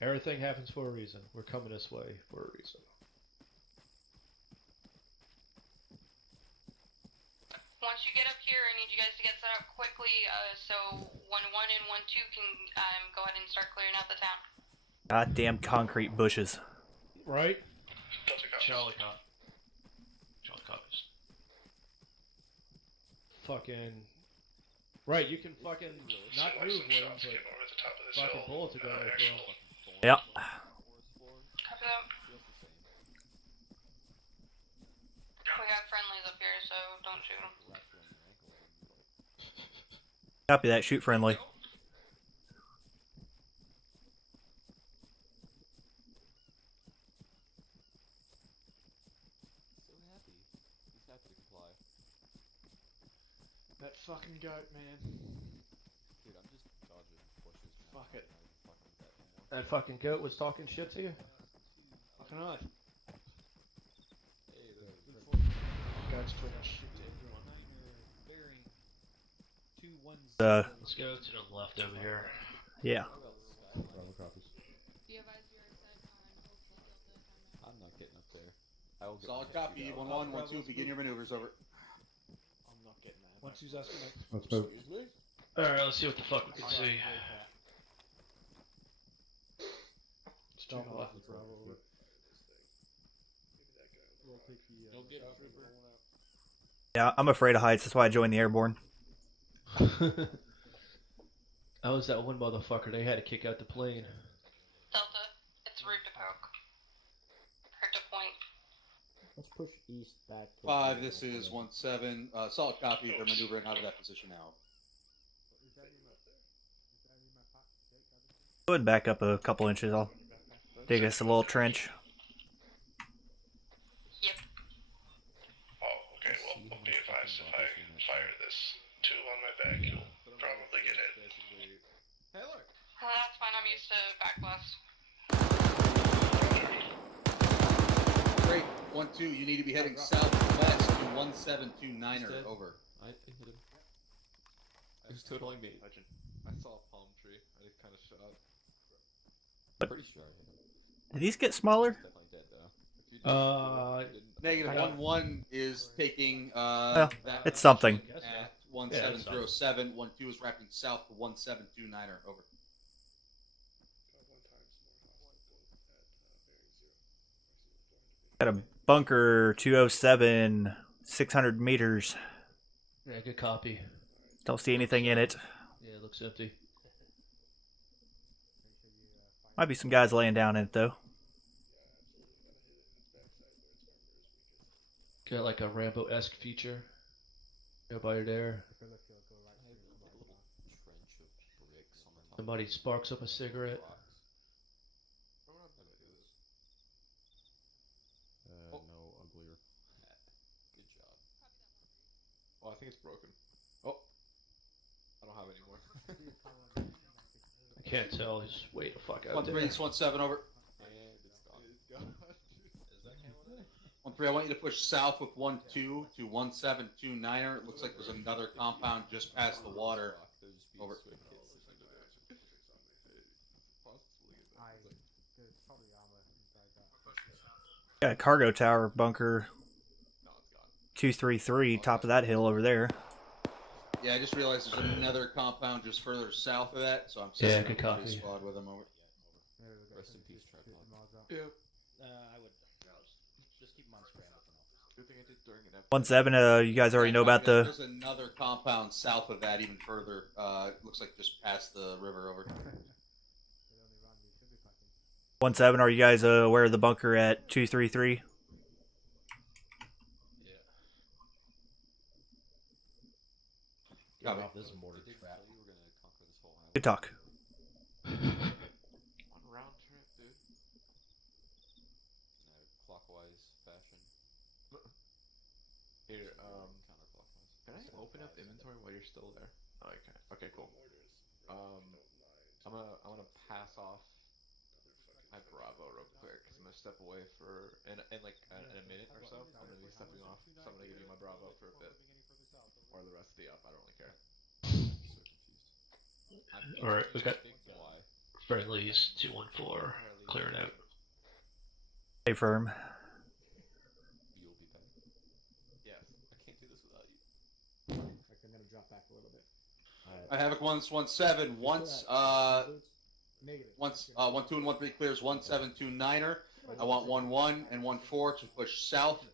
Everything happens for a reason. We're coming this way for a reason. Once you get up here, I need you guys to get set up quickly, so 1-1 and 1-2 can go ahead and start clearing out the town. Goddamn concrete bushes. Right? Charlie cop. Charlie copies. Fucking. Right, you can fucking not move with them, but over the top of this fucking hill. bullets are going right through 'em. Yep. Copy that. We got friendlies up here, so don't shoot them. Copy that. Shoot friendly. That fucking goat, man. Dude, I'm just dodging bushes, man. Fuck it. I'm not even fucking with that anymore. That fucking goat was talking shit to you? Fucking odd. Hey, Goat's talking shit to everyone. Let's go to the left over here. Yeah. Bravo copies. I'm not getting up there. I will get Solid my copy. head 1-1, 1-2. Begin your maneuvers. Over. I'm not getting that. Once he's estimate. Let's move. Alright, let's see what the fuck we can see. Don't left. Yeah, I'm afraid of heights. That's why I joined the airborne. I was that one motherfucker. They had to kick out the plane. Delta, it's route to poke. Hurt to point. Let's push east back. 5, this is 1-7. Solid copy. They're maneuvering out of that position now. Go ahead and back up a couple inches. I'll dig us a little trench. Oh, okay, well, be advised if I fire this 2 on my back, you'll probably get hit. Hey, look! That's fine, I'm used to backblast. Great. 1-2, you need to be heading southwest to 1729er. Over. I hit him. It was totally me. I saw a palm tree. I kind of shot. But Pretty sure I hit him. did these get smaller? Definitely dead though. Negative 1-1 is taking Well, that it's something. at 1707. 1-2 is wrapping south to 1729er. Over. Got a bunker 207, 600 meters. Yeah, good copy. Don't see anything in it. Yeah, it looks empty. Might be some guys laying down in it though. Got like a Rambo-esque feature. Nobody there. Somebody sparks up a cigarette. No, uglier. Good job. Oh, I think it's broken. Oh, I don't have any more. I can't tell. He's way the fuck out 1-3, there. it's 1-7. Over. And it's gone. 1-3, I want you to push south with 1-2 to 1729er. It looks like there's another compound just past the water. Over. Got a cargo tower bunker 233 top of that hill over there. Yeah, I just realized there's another compound just further south of that, so I'm setting good up a copy. squad with them. Over. Rest in peace, tripod. Yeah. I would just keep them on scramble for now. Good thing I did during an 1-7, you guys already know about the... There's another compound south of that, even further. Looks like just past the river. Over. 1-7, are you guys aware of the bunker at 233? Copy. This is mortar trap. Good talk. One round trip, dude. Clockwise fashion. Here, can I open up inventory while you're still there? Oh, okay. Okay, cool. I'm gonna pass off my Bravo real quick. I'm gonna step away for in like in a minute or so. I'm gonna be stepping off. So I'm gonna give you my Bravo for a bit, or the rest of the up. I don't really care. Alright, we got friendlies 214 clearing out. Stay firm. You'll be back. Yes, I can't do this without you. I'm gonna drop back a little bit. I have it 1-7. Once, once 1-2 and 1-3 clears 1729er. I want 1-1 and 1-4 to push south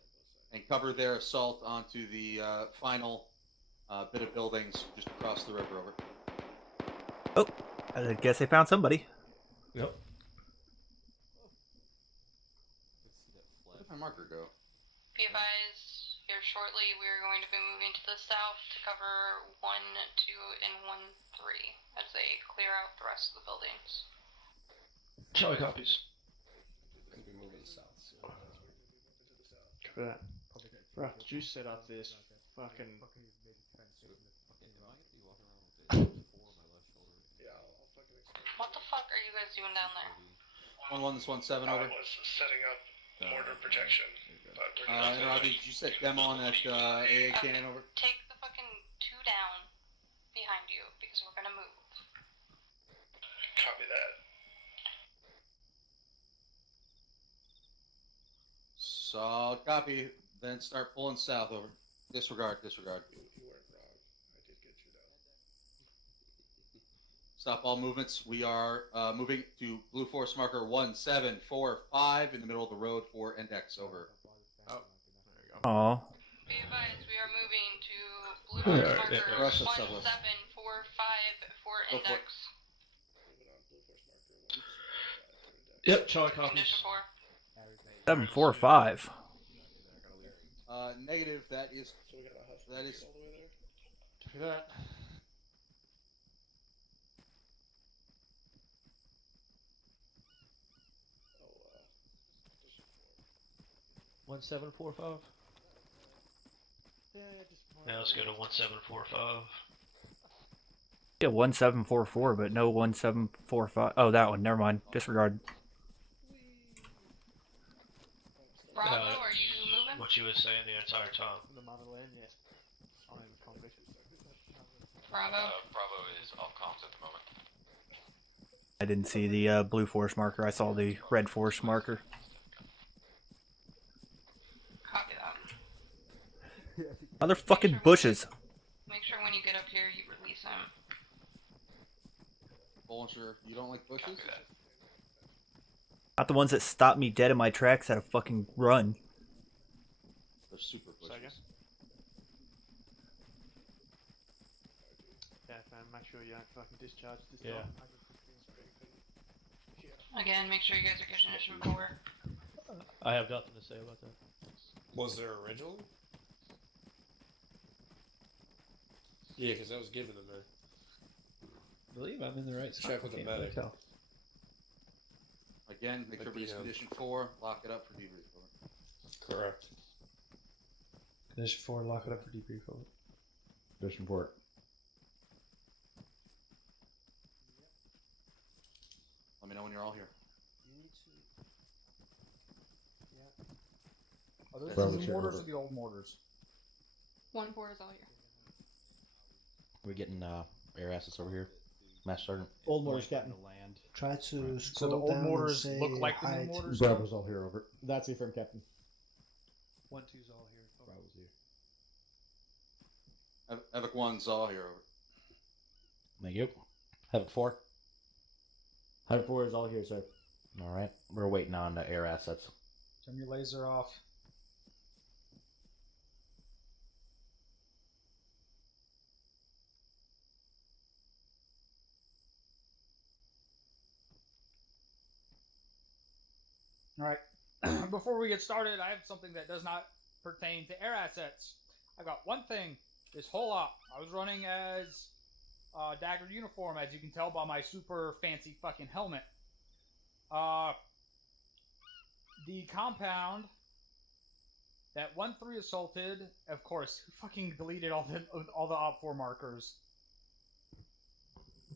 and cover their assault onto the final bit of buildings just across the river. Over. Oh, I guess they found somebody. Yep. Where did my marker go? Be advised, here shortly we are going to be moving to the south to cover 1, 2, and 1-3 as they clear out the rest of the buildings. Charlie copies. Could be moving south soon. For that. Bro, did you set up this fucking... What the fuck are you guys doing down there? 1-1, this 1-7 I over. was setting up mortar protection, but we're And Robbie, did you set them on at AA cannon over? Take the fucking 2 down behind you because we're gonna move. Copy that. Solid copy. Then start pulling south. Over. Disregard. You weren't wrong. I did get you down. Stop all movements. We are moving to Blue Force marker 1745 in the middle of the road for index. Over. Oh, there you go. Aw. Be advised, we are moving to Blue Force marker 1745 for index. Yep, Charlie copies. Condition 4. 745. Negative. That is. So we got a huff That is. all the way there? Copy that. 1745. Now let's go to 1745. Yeah, 1744, but no 1745. Oh, that one. Never mind. Disregard. Bravo, are you moving? What you was saying the entire time. The motherland, yeah. I'm convict. Bravo. Bravo is off comms at the moment. I didn't see the blue force marker. I saw the red force marker. Copy that. Motherfucking bushes. Make sure when you get up here you release him. Bolger, you don't like bushes? Not the ones that stop me dead in my tracks at a fucking run. They're super bushes. Yeah, man, make sure you don't fucking discharge this Yeah. time. Again, make sure you guys are condition 4. I have nothing to say about that. Was there originally? Yeah, because I was given them there. I believe I'm in the right spot. Check with the medic. Again, make sure it's condition 4, lock it up for debrief. Correct. Condition 4, lock it up for debrief. Condition 4. Let me know when you're all here. Are those Bravo the new chair mortars over. or the old mortars? 1-4 is all here. We're getting air assets over here. Master Sergeant. Old mortars, Captain. Try to scroll So the old down mortars and say look like the hi new to- mortars? Bravo's all here, over. That's the affirm, Captain. 1-2's all here. Bravo's here. Evac 1's all here, over. Thank you. Havoc 4. Havoc 4 is all here, sir. Alright. We're waiting on the air assets. Turn your laser off. Alright, before we get started, I have something that does not pertain to air assets. I've got one thing, this whole op. I was running as Dagger uniform, as you can tell by my super fancy fucking helmet. The compound that 1-3 assaulted, of course, fucking deleted all the op 4 markers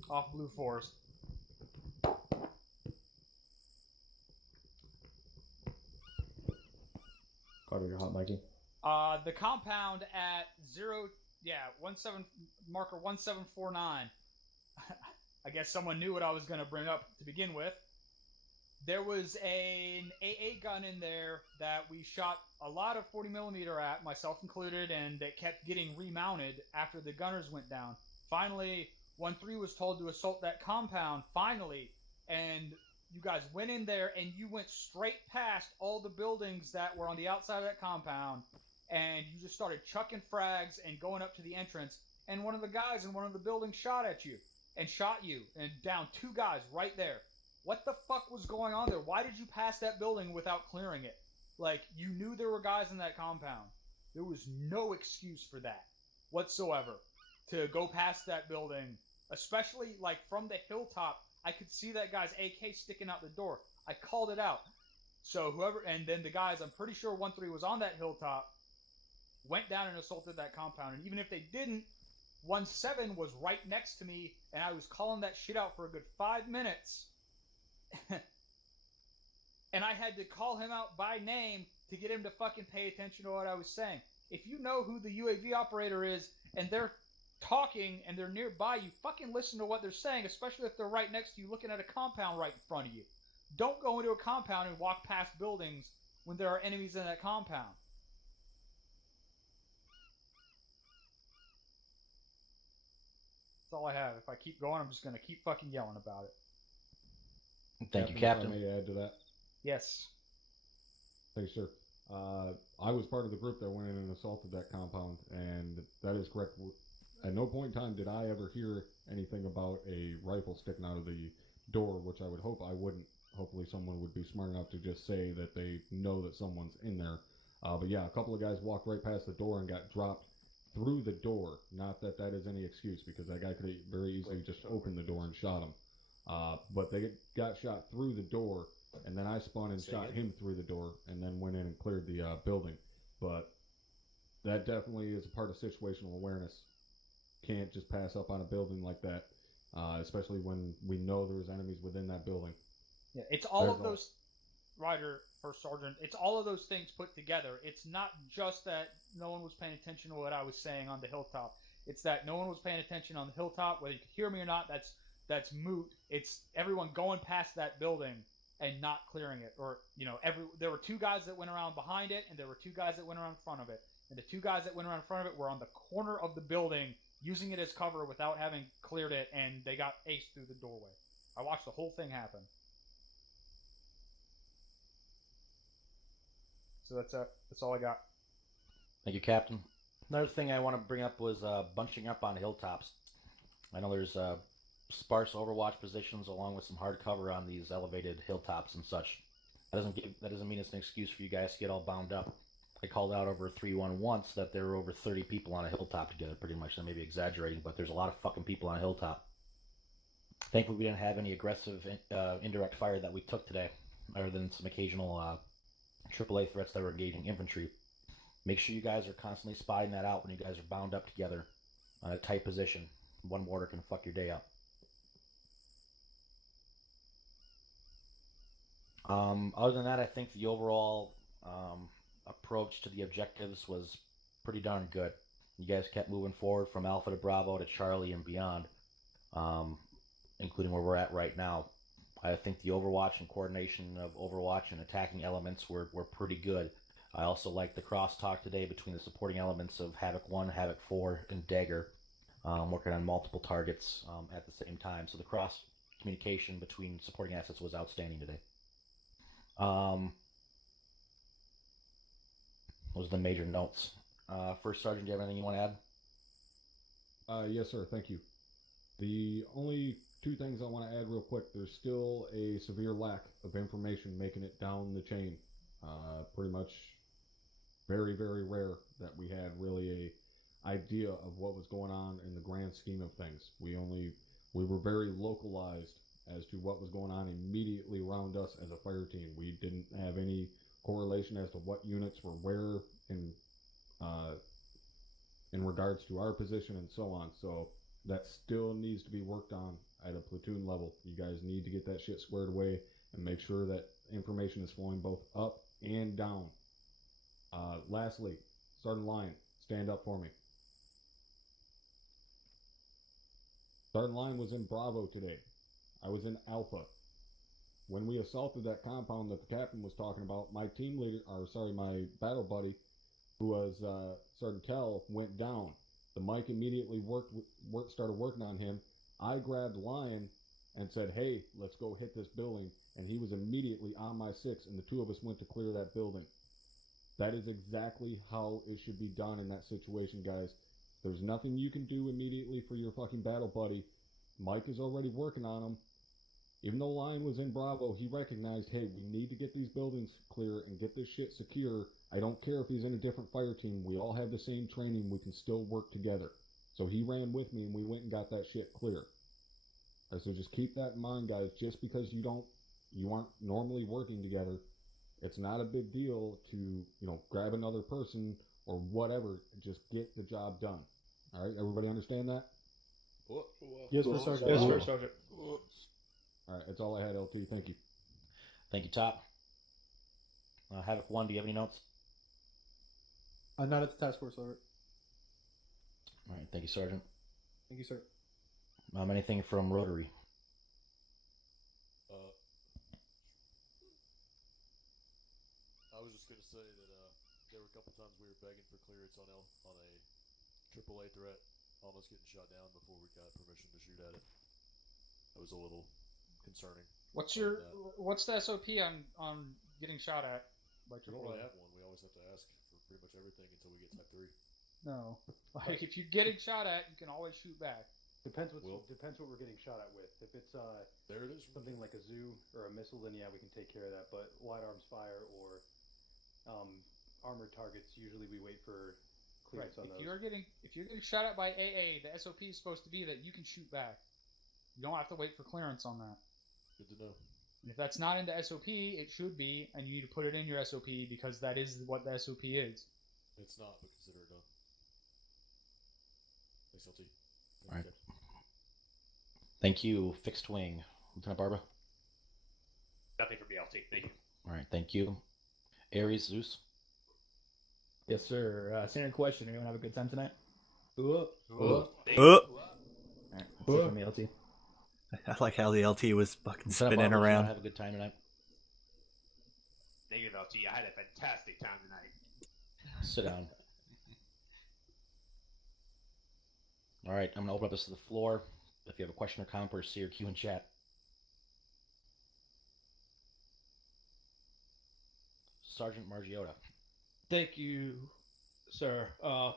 off Blue Force. Carter, you're hot, Mikey. The compound at 17 marker 1749. I guess someone knew what I was going to bring up to begin with. There was an AA gun in there that we shot a lot of 40mm at, myself included, and that kept getting remounted after the gunners went down. Finally, 1-3 was told to assault that compound, finally, and you guys went in there and you went straight past all the buildings that were on the outside of that compound, and you just started chucking frags and going up to the entrance, and one of the guys in one of the buildings shot at you, and shot you, and down 2 guys right there. What the fuck was going on there? Why did you pass that building without clearing it? Like, you knew there were guys in that compound. There was no excuse for that whatsoever. To go past that building, especially, like, from the hilltop, I could see that guy's AK sticking out the door. I called it out. So whoever, and then the guys, I'm pretty sure 1-3 was on that hilltop, went down and assaulted that compound. And even if they didn't, 1-7 was right next to me, and I was calling that shit out for a good 5 minutes. And I had to call him out by name to get him to fucking pay attention to what I was saying. If you know who the UAV operator is, and they're talking and they're nearby, you fucking listen to what they're saying, especially if they're right next to you looking at a compound right in front of you. Don't go into a compound and walk past buildings when there are enemies in that compound. That's all I have. If I keep going, I'm just going to keep fucking yelling about it. Thank you, If Captain. I may add to that. Yes. Thanks, sir. I was part of the group that went in and assaulted that compound, and that is correct. At no point in time did I ever hear anything about a rifle sticking out of the door, which I would hope I wouldn't. Hopefully someone would be smart enough to just say that they know that someone's in there. But yeah, a couple of guys walked right past the door and got dropped through the door. Not that that is any excuse, because that guy could have very easily just opened the door and shot him. But they got shot through the door, and then I spun and shot him through the door, and then went in and cleared the building. But that definitely is a part of situational awareness. Can't just pass up on a building like that, especially when we know there's enemies within that building. Yeah, it's all of those, Ryder, First Sergeant, it's all of those things put together. It's not just that no one was paying attention to what I was saying on the hilltop. It's that no one was paying attention on the hilltop. Whether you could hear me or not, that's moot. It's everyone going past that building and not clearing it. Or, there were two guys that went around behind it, and there were two guys that went around in front of it. And the two guys that went around in front of it were on the corner of the building, using it as cover without having cleared it, and they got aced through the doorway. I watched the whole thing happen. So that's all I got. Thank you, Captain. Another thing I want to bring up was bunching up on hilltops. I know there's sparse overwatch positions along with some hard cover on these elevated hilltops and such. That doesn't mean it's an excuse for you guys to get all bound up. I called out over 3-1 once that there were over 30 people on a hilltop together, pretty much. I may be exaggerating, but there's a lot of fucking people on a hilltop. Thankfully, we didn't have any aggressive indirect fire that we took today, other than some occasional AAA threats that were engaging infantry. Make sure you guys are constantly spotting that out when you guys are bound up together on a tight position. One mortar can fuck your day up. Other than that, I think the overall approach to the objectives was pretty darn good. You guys kept moving forward from Alpha to Bravo to Charlie and beyond, including where we're at right now. I think the Overwatch and coordination of Overwatch and attacking elements were pretty good. I also liked the crosstalk today between the supporting elements of Havoc 1, Havoc 4, and Dagger, working on multiple targets at the same time. So the cross communication between supporting assets was outstanding today. Those are the major notes. First Sergeant, do you have anything you want to add? Yes, sir. Thank you. The only two things I want to add real quick. There's still a severe lack of information making it down the chain. Pretty much very, very rare that we had really a idea of what was going on in the grand scheme of things. We were very localized as to what was going on immediately around us as a fire team. We didn't have any correlation as to what units were where in regards to our position and so on. So that still needs to be worked on at a platoon level. You guys need to get that shit squared away and make sure that information is flowing both up and down. Lastly, Sergeant Lyon, stand up for me. Sergeant Lyon was in Bravo today. I was in Alpha. When we assaulted that compound that the captain was talking about, my team leader, my battle buddy, who was Sergeant Kell, went down. The mic immediately started working on him. I grabbed Lyon and said, "Hey, let's go hit this building." And he was immediately on my 6, and the two of us went to clear that building. That is exactly how it should be done in that situation, guys. There's nothing you can do immediately for your fucking battle buddy. Mike is already working on him. Even though Lyon was in Bravo, he recognized, hey, we need to get these buildings clear and get this shit secure. I don't care if he's in a different fire team. We all have the same training. We can still work together. So he ran with me, and we went and got that shit clear. So just keep that in mind, guys. Just because you aren't normally working together, it's not a big deal to, grab another person or whatever. Just get the job done. All right, everybody understand that? Yes, First Sergeant. Yes, First Sergeant. All right, that's all I had, LT. Thank you. Thank you, Top. Havoc 1, do you have any notes? Not at the task force, over. All right, thank you, Sergeant. Thank you, sir. Anything from Rotary? I was just gonna say that there were a couple times we were begging for clearance on a AAA threat, almost getting shot down before we got permission to shoot at it. That was a little concerning. What's the SOP on getting shot at by AAA? We don't really have one. We always have to ask for pretty much everything until we get Type 3. No. Like, if you're getting shot at, you can always shoot back. Depends what we're getting shot at with. If it's there it is. Something like a zoo or a missile, then yeah, we can take care of that. But light arms fire or armored targets, usually we wait for clearance on those. If you're getting shot at by AA, the SOP is supposed to be that you can shoot back. You don't have to wait for clearance on that. Good to know. And if that's not into SOP, it should be, and you need to put it in your SOP because that is what the SOP is. It's not, but consider it done. Thanks, LT. All right. Thank you, Fixed Wing. Lieutenant Barba? Nothing from BLT. Thank you. All right, thank you. Ares, Zeus? Yes, sir. Standard question. Anyone have a good time tonight? All right, that's it from the LT. I like how the LT was fucking Lieutenant spinning Barba, did you around. not have a good time tonight? Negative LT. I had a fantastic time tonight. Sit down. All right, I'm going to open up this to the floor. If you have a question or comment, or see your Q in chat. Sergeant Margiotta. Thank you, sir.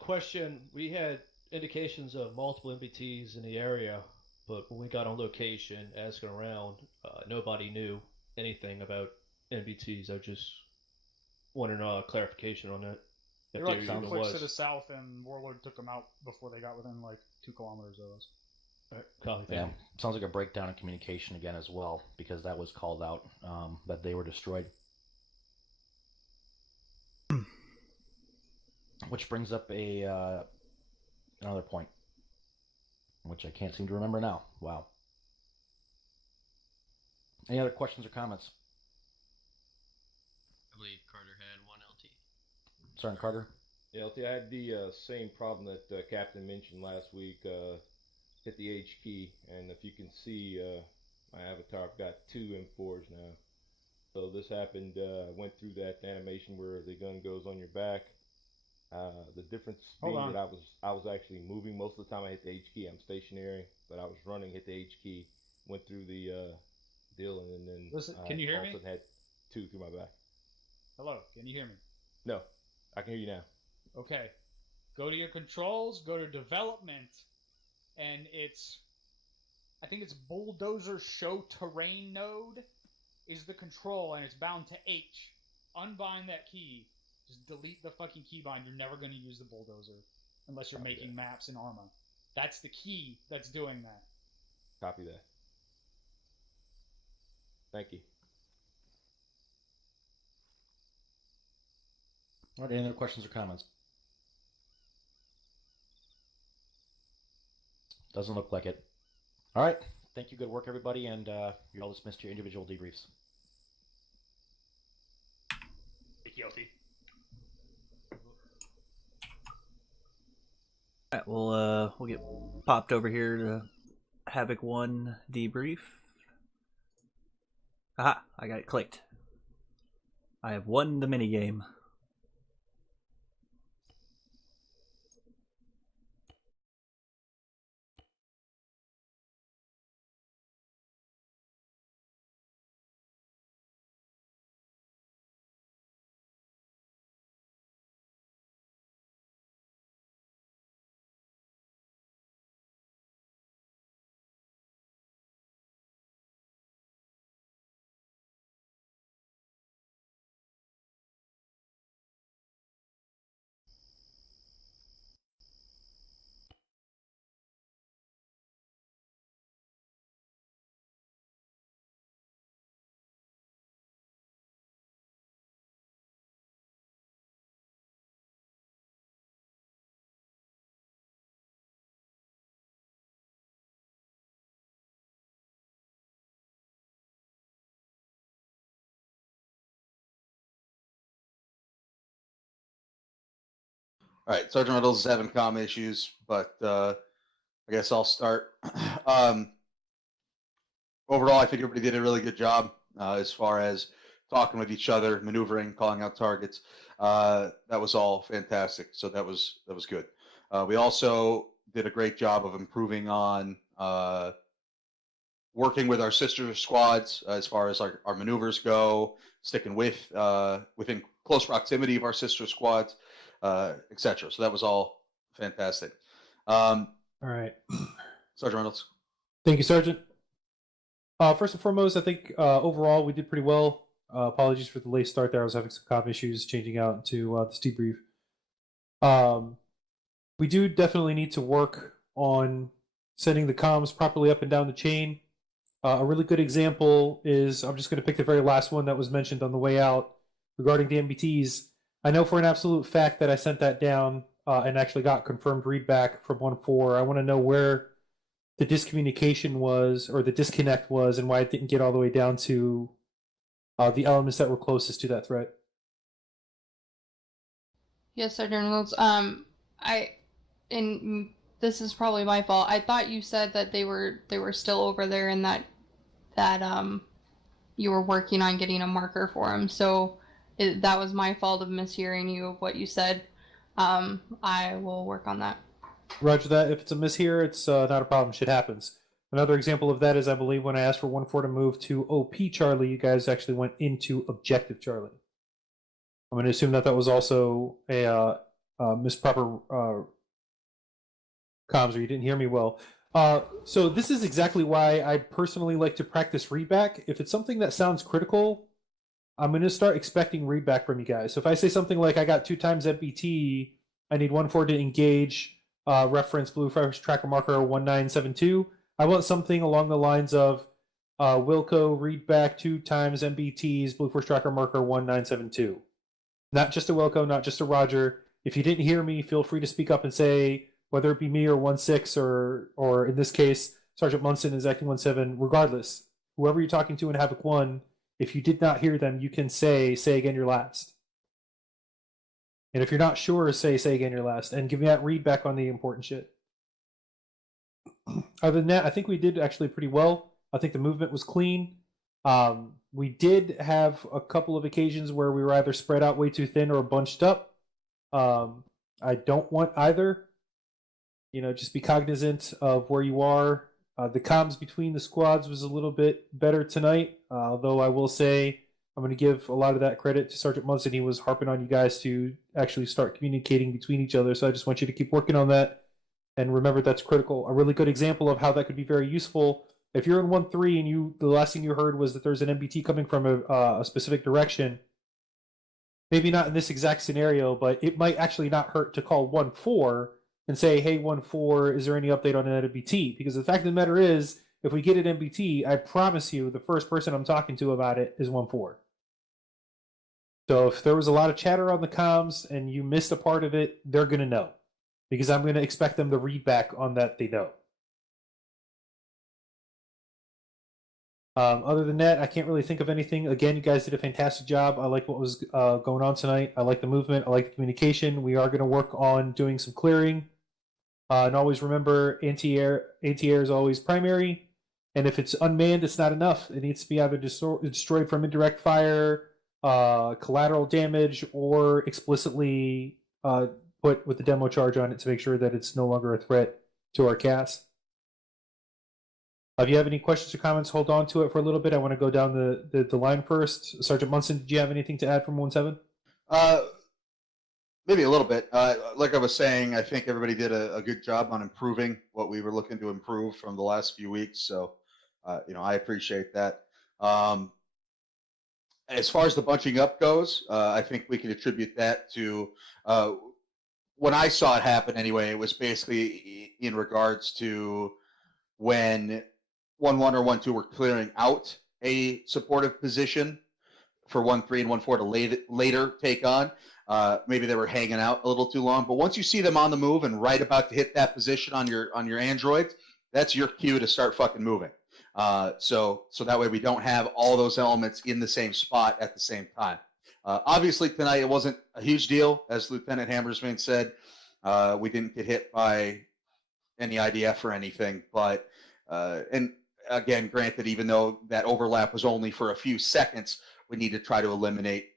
Question. We had indications of multiple MBTs in the area, but when we got on location, asking around, nobody knew anything about MBTs. I just wanted clarification on that. They're like 2 clicks to the south, and Warlord took them out before they got within like 2 kilometers of us. All right, copy. Yeah, sounds like a breakdown in communication again as well, because that was called out that they were destroyed. Which brings up a another point, which I can't seem to remember now. Wow. Any other questions or comments? I believe Carter had 1 LT. Sergeant Carter? Yeah, LT, I had the same problem that Captain mentioned last week. Hit the H key, and if you can see my avatar, I've got 2 M4s now. So this happened, went through that animation where the gun goes on your back. The difference being that I was actually moving most of the time. I hit the H key. I'm stationary, but I was running, hit the H key, went through the deal, and then Listen, can you hear me? all of a sudden had 2 through my back. Hello, can you hear me? No, I can hear you now. Okay. Go to your controls, go to development, and I think it's bulldozer show terrain node is the control, and it's bound to H. Unbind that key. Just delete the fucking keybind. You're never going to use the bulldozer unless you're making maps in Arma. That's the key that's doing that. Copy that. Thank you. All right, any other questions or comments? Doesn't look like it. All right, thank you. Good work, everybody, and you're all dismissed to your individual debriefs. Thank you, LT. All right, we'll get popped over here to Havoc 1 debrief. Aha, I got it clicked. I have won the minigame. All right, Sergeant Reynolds is having comm issues, but I guess I'll start. Overall, I think everybody did a really good job as far as talking with each other, maneuvering, calling out targets. That was all fantastic. So that was good. We also did a great job of improving on working with our sister squads as far as our maneuvers go, sticking within close proximity of our sister squads, etc. So that was all fantastic. All right. Sergeant Reynolds. Thank you, Sergeant. First and foremost, I think overall we did pretty well. Apologies for the late start there. I was having some comm issues changing out into this debrief. We do definitely need to work on setting the comms properly up and down the chain. A really good example is, I'm just going to pick the very last one that was mentioned on the way out regarding the MBTs. I know for an absolute fact that I sent that down and actually got confirmed readback from 1.4. I want to know where the discommunication was, or the disconnect was, and why it didn't get all the way down to the elements that were closest to that threat. Yes, Sergeant Reynolds. This is probably my fault. I thought you said that they were still over there, and that you were working on getting a marker for them. So that was my fault of mishearing you of what you said. I will work on that. Roger that. If it's a mishear, it's not a problem. Shit happens. Another example of that is, I believe, when I asked for 1.4 to move to OP Charlie, you guys actually went into Objective Charlie. I'm going to assume that that was also a misproper comms, or you didn't hear me well. So this is exactly why I personally like to practice readback. If it's something that sounds critical, I'm going to start expecting readback from you guys. So if I say something like, I got 2 times MBT, I need 1.4 to engage, reference Blue Fresh Tracker Marker 1972. I want something along the lines of Wilco readback 2 times MBTs, Blue Force Tracker Marker 1972. Not just a Wilco, not just a Roger. If you didn't hear me, feel free to speak up and say, whether it be me or 1.6 or in this case, Sergeant Munson is acting 1.7, regardless. Whoever you're talking to in Havoc 1, if you did not hear them, you can say again your last. And if you're not sure, say again your last. And give me that readback on the important shit. Other than that, I think we did actually pretty well. I think the movement was clean. We did have a couple of occasions where we were either spread out way too thin or bunched up. I don't want either. You know, just be cognizant of where you are. The comms between the squads was a little bit better tonight, although I will say I'm going to give a lot of that credit to Sergeant Munson. He was harping on you guys to actually start communicating between each other, so I just want you to keep working on that. And remember, that's critical. A really good example of how that could be very useful. If you're in 1.3 and the last thing you heard was that there's an MBT coming from a specific direction, maybe not in this exact scenario, but it might actually not hurt to call 1.4 and say, hey, 1.4, is there any update on an MBT? Because the fact of the matter is, if we get an MBT, I promise you the first person I'm talking to about it is 1.4. So if there was a lot of chatter on the comms and you missed a part of it, they're going to know. Because I'm going to expect them to read back on that they know. Other than that, I can't really think of anything. Again, you guys did a fantastic job. I like what was going on tonight. I like the movement. I like the communication. We are going to work on doing some clearing. And always remember, anti-air is always primary. And if it's unmanned, it's not enough. It needs to be either destroyed from indirect fire, collateral damage, or explicitly put with the demo charge on it to make sure that it's no longer a threat to our cast. If you have any questions or comments, hold on to it for a little bit. I want to go down the line first. Sergeant Munson, did you have anything to add from 1.7? Maybe a little bit. Like I was saying, I think everybody did a good job on improving what we were looking to improve from the last few weeks. So, I appreciate that. As far as the bunching up goes, I think we can attribute that to when I saw it happen anyway, it was basically in regards to when 1.1 or 1.2 were clearing out a supportive position for 1.3 and 1.4 to later take on. Maybe they were hanging out a little too long, but once you see them on the move and right about to hit that position on your Android, that's your cue to start fucking moving. So that way we don't have all those elements in the same spot at the same time. Obviously tonight it wasn't a huge deal, as Lieutenant Hammersman said. We didn't get hit by any IDF or anything, but and again, granted, even though that overlap was only for a few seconds, we need to try to eliminate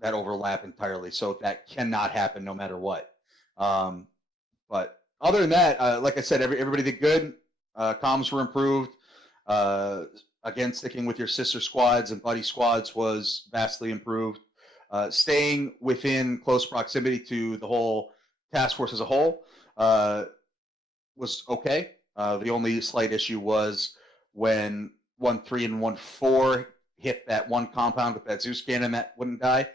that overlap entirely, so that cannot happen no matter what. But other than that, like I said, everybody did good. Comms were improved. Again, sticking with your sister squads and buddy squads was vastly improved. Staying within close proximity to the whole task force as a whole was okay. The only slight issue was when 1.3 and 1.4 hit that one compound with that Zeus cannon that wouldn't die.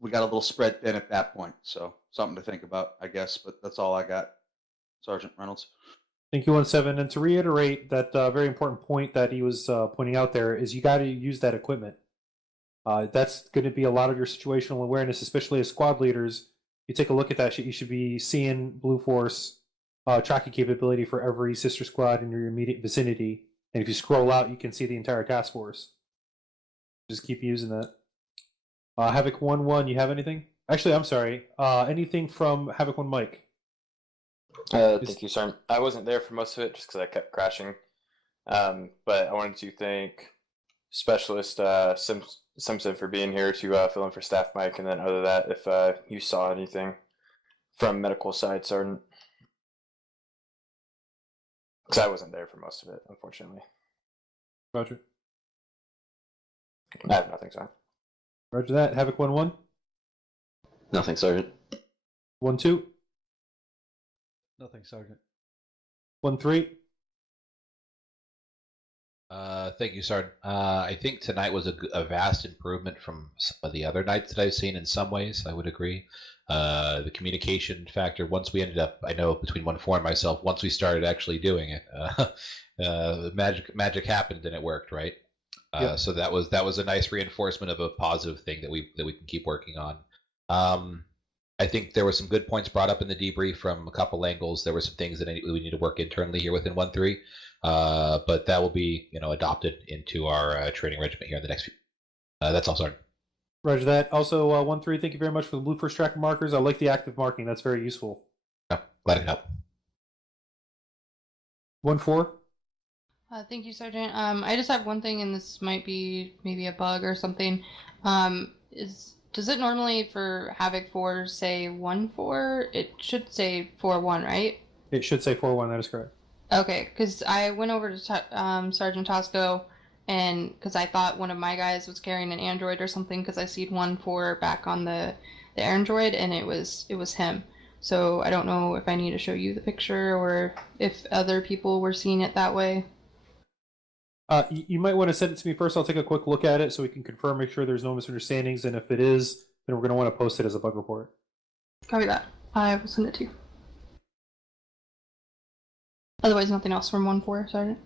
We got a little spread thin at that point, so something to think about, I guess. But that's all I got, Sergeant Reynolds. Thank you, 17. And to reiterate that very important point that he was pointing out there is you got to use that equipment. That's going to be a lot of your situational awareness, especially as squad leaders. You take a look at that shit, you should be seeing Blue Force tracking capability for every sister squad in your immediate vicinity. And if you scroll out, you can see the entire task force. Just keep using that. Havoc 1-1, you have anything? Actually, I'm sorry. Anything from Havoc 1 Mike? Thank you, Sergeant. I wasn't there for most of it just because I kept crashing. But I wanted to thank Specialist Simpson for being here to fill in for Staff Mike, and then other than that, if you saw anything from medical side, Sergeant. Because I wasn't there for most of it, unfortunately. Roger. I have nothing, Sergeant. Roger that. Havoc 1-1? Nothing, Sergeant. 1-2? Nothing, Sergeant. 1-3? Thank you, Sergeant. I think tonight was a vast improvement from some of the other nights that I've seen in some ways, I would agree. The communication factor, once we ended up, I know between 1-4 and myself, once we started actually doing it, magic happened and it worked, right? Yeah. So that was a nice reinforcement of a positive thing that we can keep working on. I think there were some good points brought up in the debrief from a couple angles. There were some things that we need to work internally here within 1-3, but that will be adopted into our training regiment here in the next few. That's all, Sergeant. Roger that. Also, 1-3, thank you very much for the Blue Force tracker markers. I like the active marking. That's very useful. Yeah, glad it helped. 1-4? Thank you, Sergeant. I just have one thing, and this might be maybe a bug or something. Does it normally for Havoc 4 say 1-4? It should say 4-1, right? It should say 4-1, that is correct. Okay, because I went over to Sergeant Tosco, and because I thought one of my guys was carrying an android or something, because I seen 1-4 back on the android, and it was him. So I don't know if I need to show you the picture or if other people were seeing it that way. You might want to send it to me first. I'll take a quick look at it so we can confirm, make sure there's no misunderstandings, and if it is, then we're going to want to post it as a bug report. Copy that. I will send it to you. Otherwise, nothing else from 1-4, Sergeant.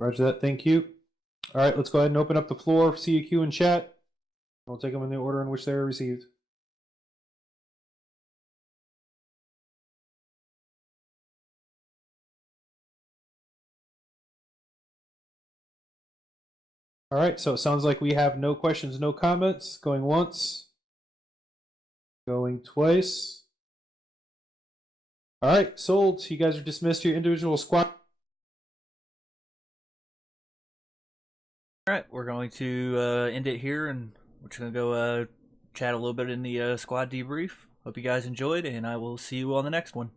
Roger that. Thank you. All right, let's go ahead and open up the floor for CEQ and chat. We'll take them in the order in which they were received. All right, so it sounds like we have no questions, no comments. Going once. Going twice. All right, sold. You guys are dismissed to your individual squad. All right, we're going to end it here, and we're just going to go chat a little bit in the squad debrief. Hope you guys enjoyed, and I will see you on the next one.